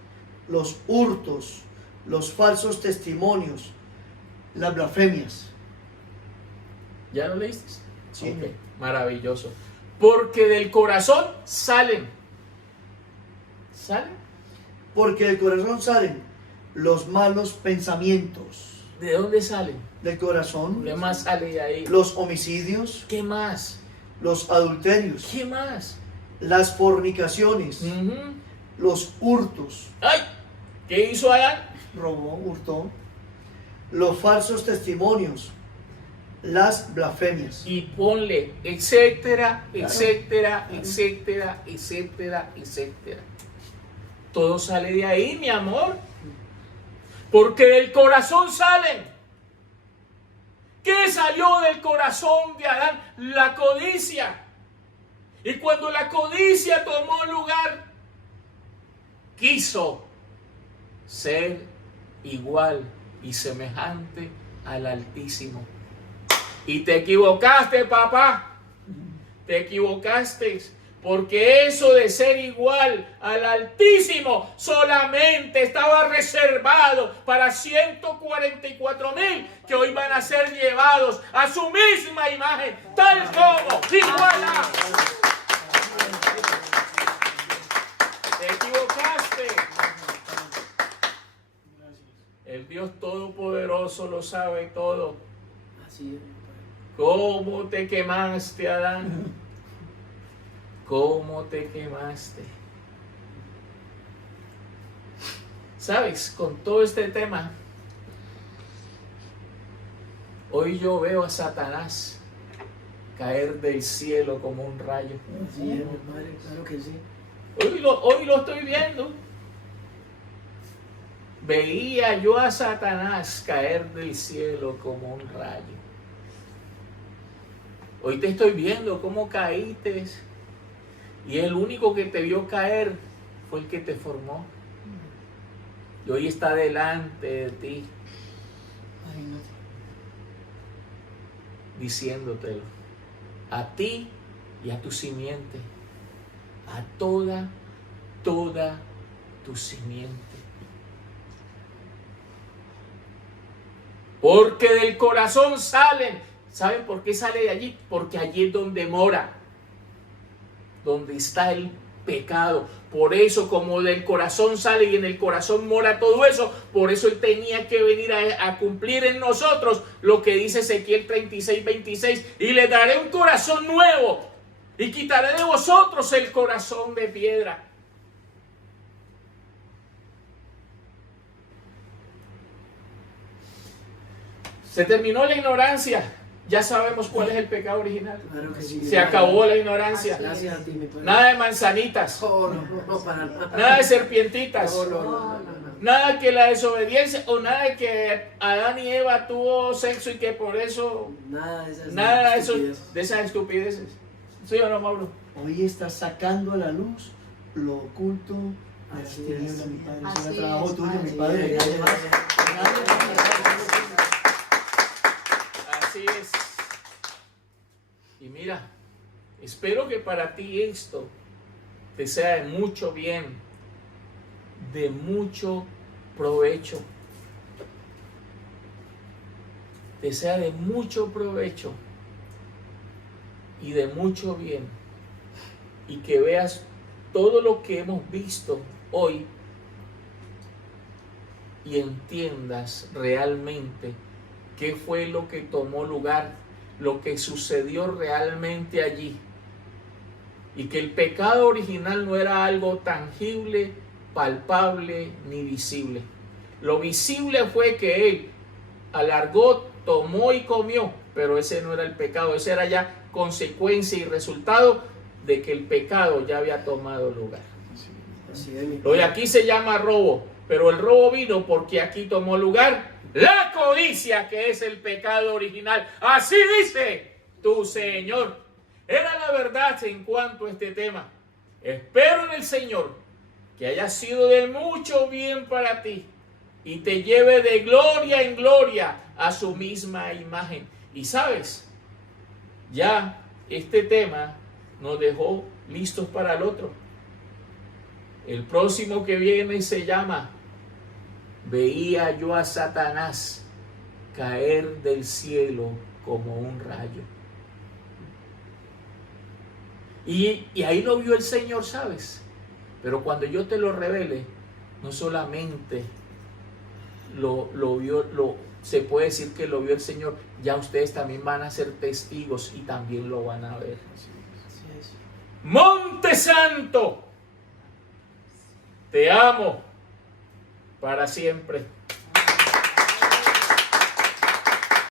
los hurtos, los falsos testimonios, las blasfemias. ¿Ya lo leíste? Sí. Ok, maravilloso. Porque del corazón salen. ¿Salen? Porque del corazón salen los malos pensamientos. ¿De dónde salen? Del corazón. ¿Qué más sale de ahí? Los homicidios, ¿Qué más? los adulterios, ¿Qué más? las fornicaciones, los hurtos, ¡Ay! ¿Qué hizo Adán? robó, hurtó, los falsos testimonios, las blasfemias. Y ponle, etcétera, etcétera, etcétera, etcétera, etcétera. Todo sale de ahí, mi amor. Porque del corazón salen. ¿Qué salió del corazón de Adán? La codicia. Y cuando la codicia tomó lugar, quiso ser igual y semejante al Altísimo. Y te equivocaste, papá. Te equivocaste. Porque eso de ser igual al Altísimo solamente estaba reservado para 144,000 que hoy van a ser llevados a su misma imagen, tal como igual a. Te equivocaste. El Dios Todopoderoso lo sabe todo. Así es, mi ¿Cómo te quemaste, Adán? ¿Cómo te quemaste? ¿Sabes? Con todo este tema, hoy yo veo a Satanás caer del cielo como un rayo. Padre. Así es, mi Padre, claro que sí. Hoy lo estoy viendo. Veía yo a Satanás caer del cielo como un rayo. Hoy te estoy viendo cómo caíste. Y el único que te vio caer fue el que te formó. Y hoy está delante de ti, Ay, no. diciéndotelo. A ti y a tu simiente. A toda tu simiente. Porque del corazón salen. ¿Saben por qué sale de allí? Porque allí es donde mora. Donde está el pecado. Por eso, como del corazón sale y en el corazón mora todo eso, por eso Él tenía que venir a cumplir en nosotros lo que dice Ezequiel 36:26. Y le daré un corazón nuevo y quitaré de vosotros el corazón de piedra. Se terminó la ignorancia. Ya sabemos cuál es el pecado original. Claro que sí. Se acabó la ignorancia. Gracias a ti, mi Padre. Nada de manzanitas. Oh, no, para nada. Nada de serpientitas. No. Nada que la desobediencia o nada de que Adán y Eva tuvo sexo y que por eso Nada de esas nada de, estupideces. de esas estupideces. ¿Sí o no, Mauro? Hoy está sacando a la luz lo oculto de las Así tinieblas, es. mi Padre. Así Eso es el trabajo es, tuyo, mi Así Padre. es. Nadie más. Nadie más. Así es. Y mira, espero que para ti esto te sea de mucho bien, de mucho provecho. Te sea de mucho provecho y de mucho bien. Y que veas todo lo que hemos visto hoy y entiendas realmente qué fue lo que tomó lugar, lo que sucedió realmente allí. Y que el pecado original no era algo tangible, palpable ni visible. Lo visible fue que él alargó, tomó y comió, pero ese no era el pecado, ese era ya consecuencia y resultado de que el pecado ya había tomado lugar. Así es, mi Lo de aquí se llama robo, pero el robo vino porque aquí tomó lugar la codicia, que es el pecado original. Así dice tu Señor. Era la verdad en cuanto a este tema. Espero en el Señor que haya sido de mucho bien para ti y te lleve de gloria en gloria a su misma imagen. Y sabes, ya este tema nos dejó listos para el otro. El próximo que viene se llama Veía yo a Satanás caer del cielo como un rayo. Y ahí lo vio el Señor, ¿sabes? Pero cuando yo te lo revele, no solamente lo vio, se puede decir que lo vio el Señor, ya ustedes también van a ser testigos y también lo van a ver. Así es. Monte Santo, te amo para siempre.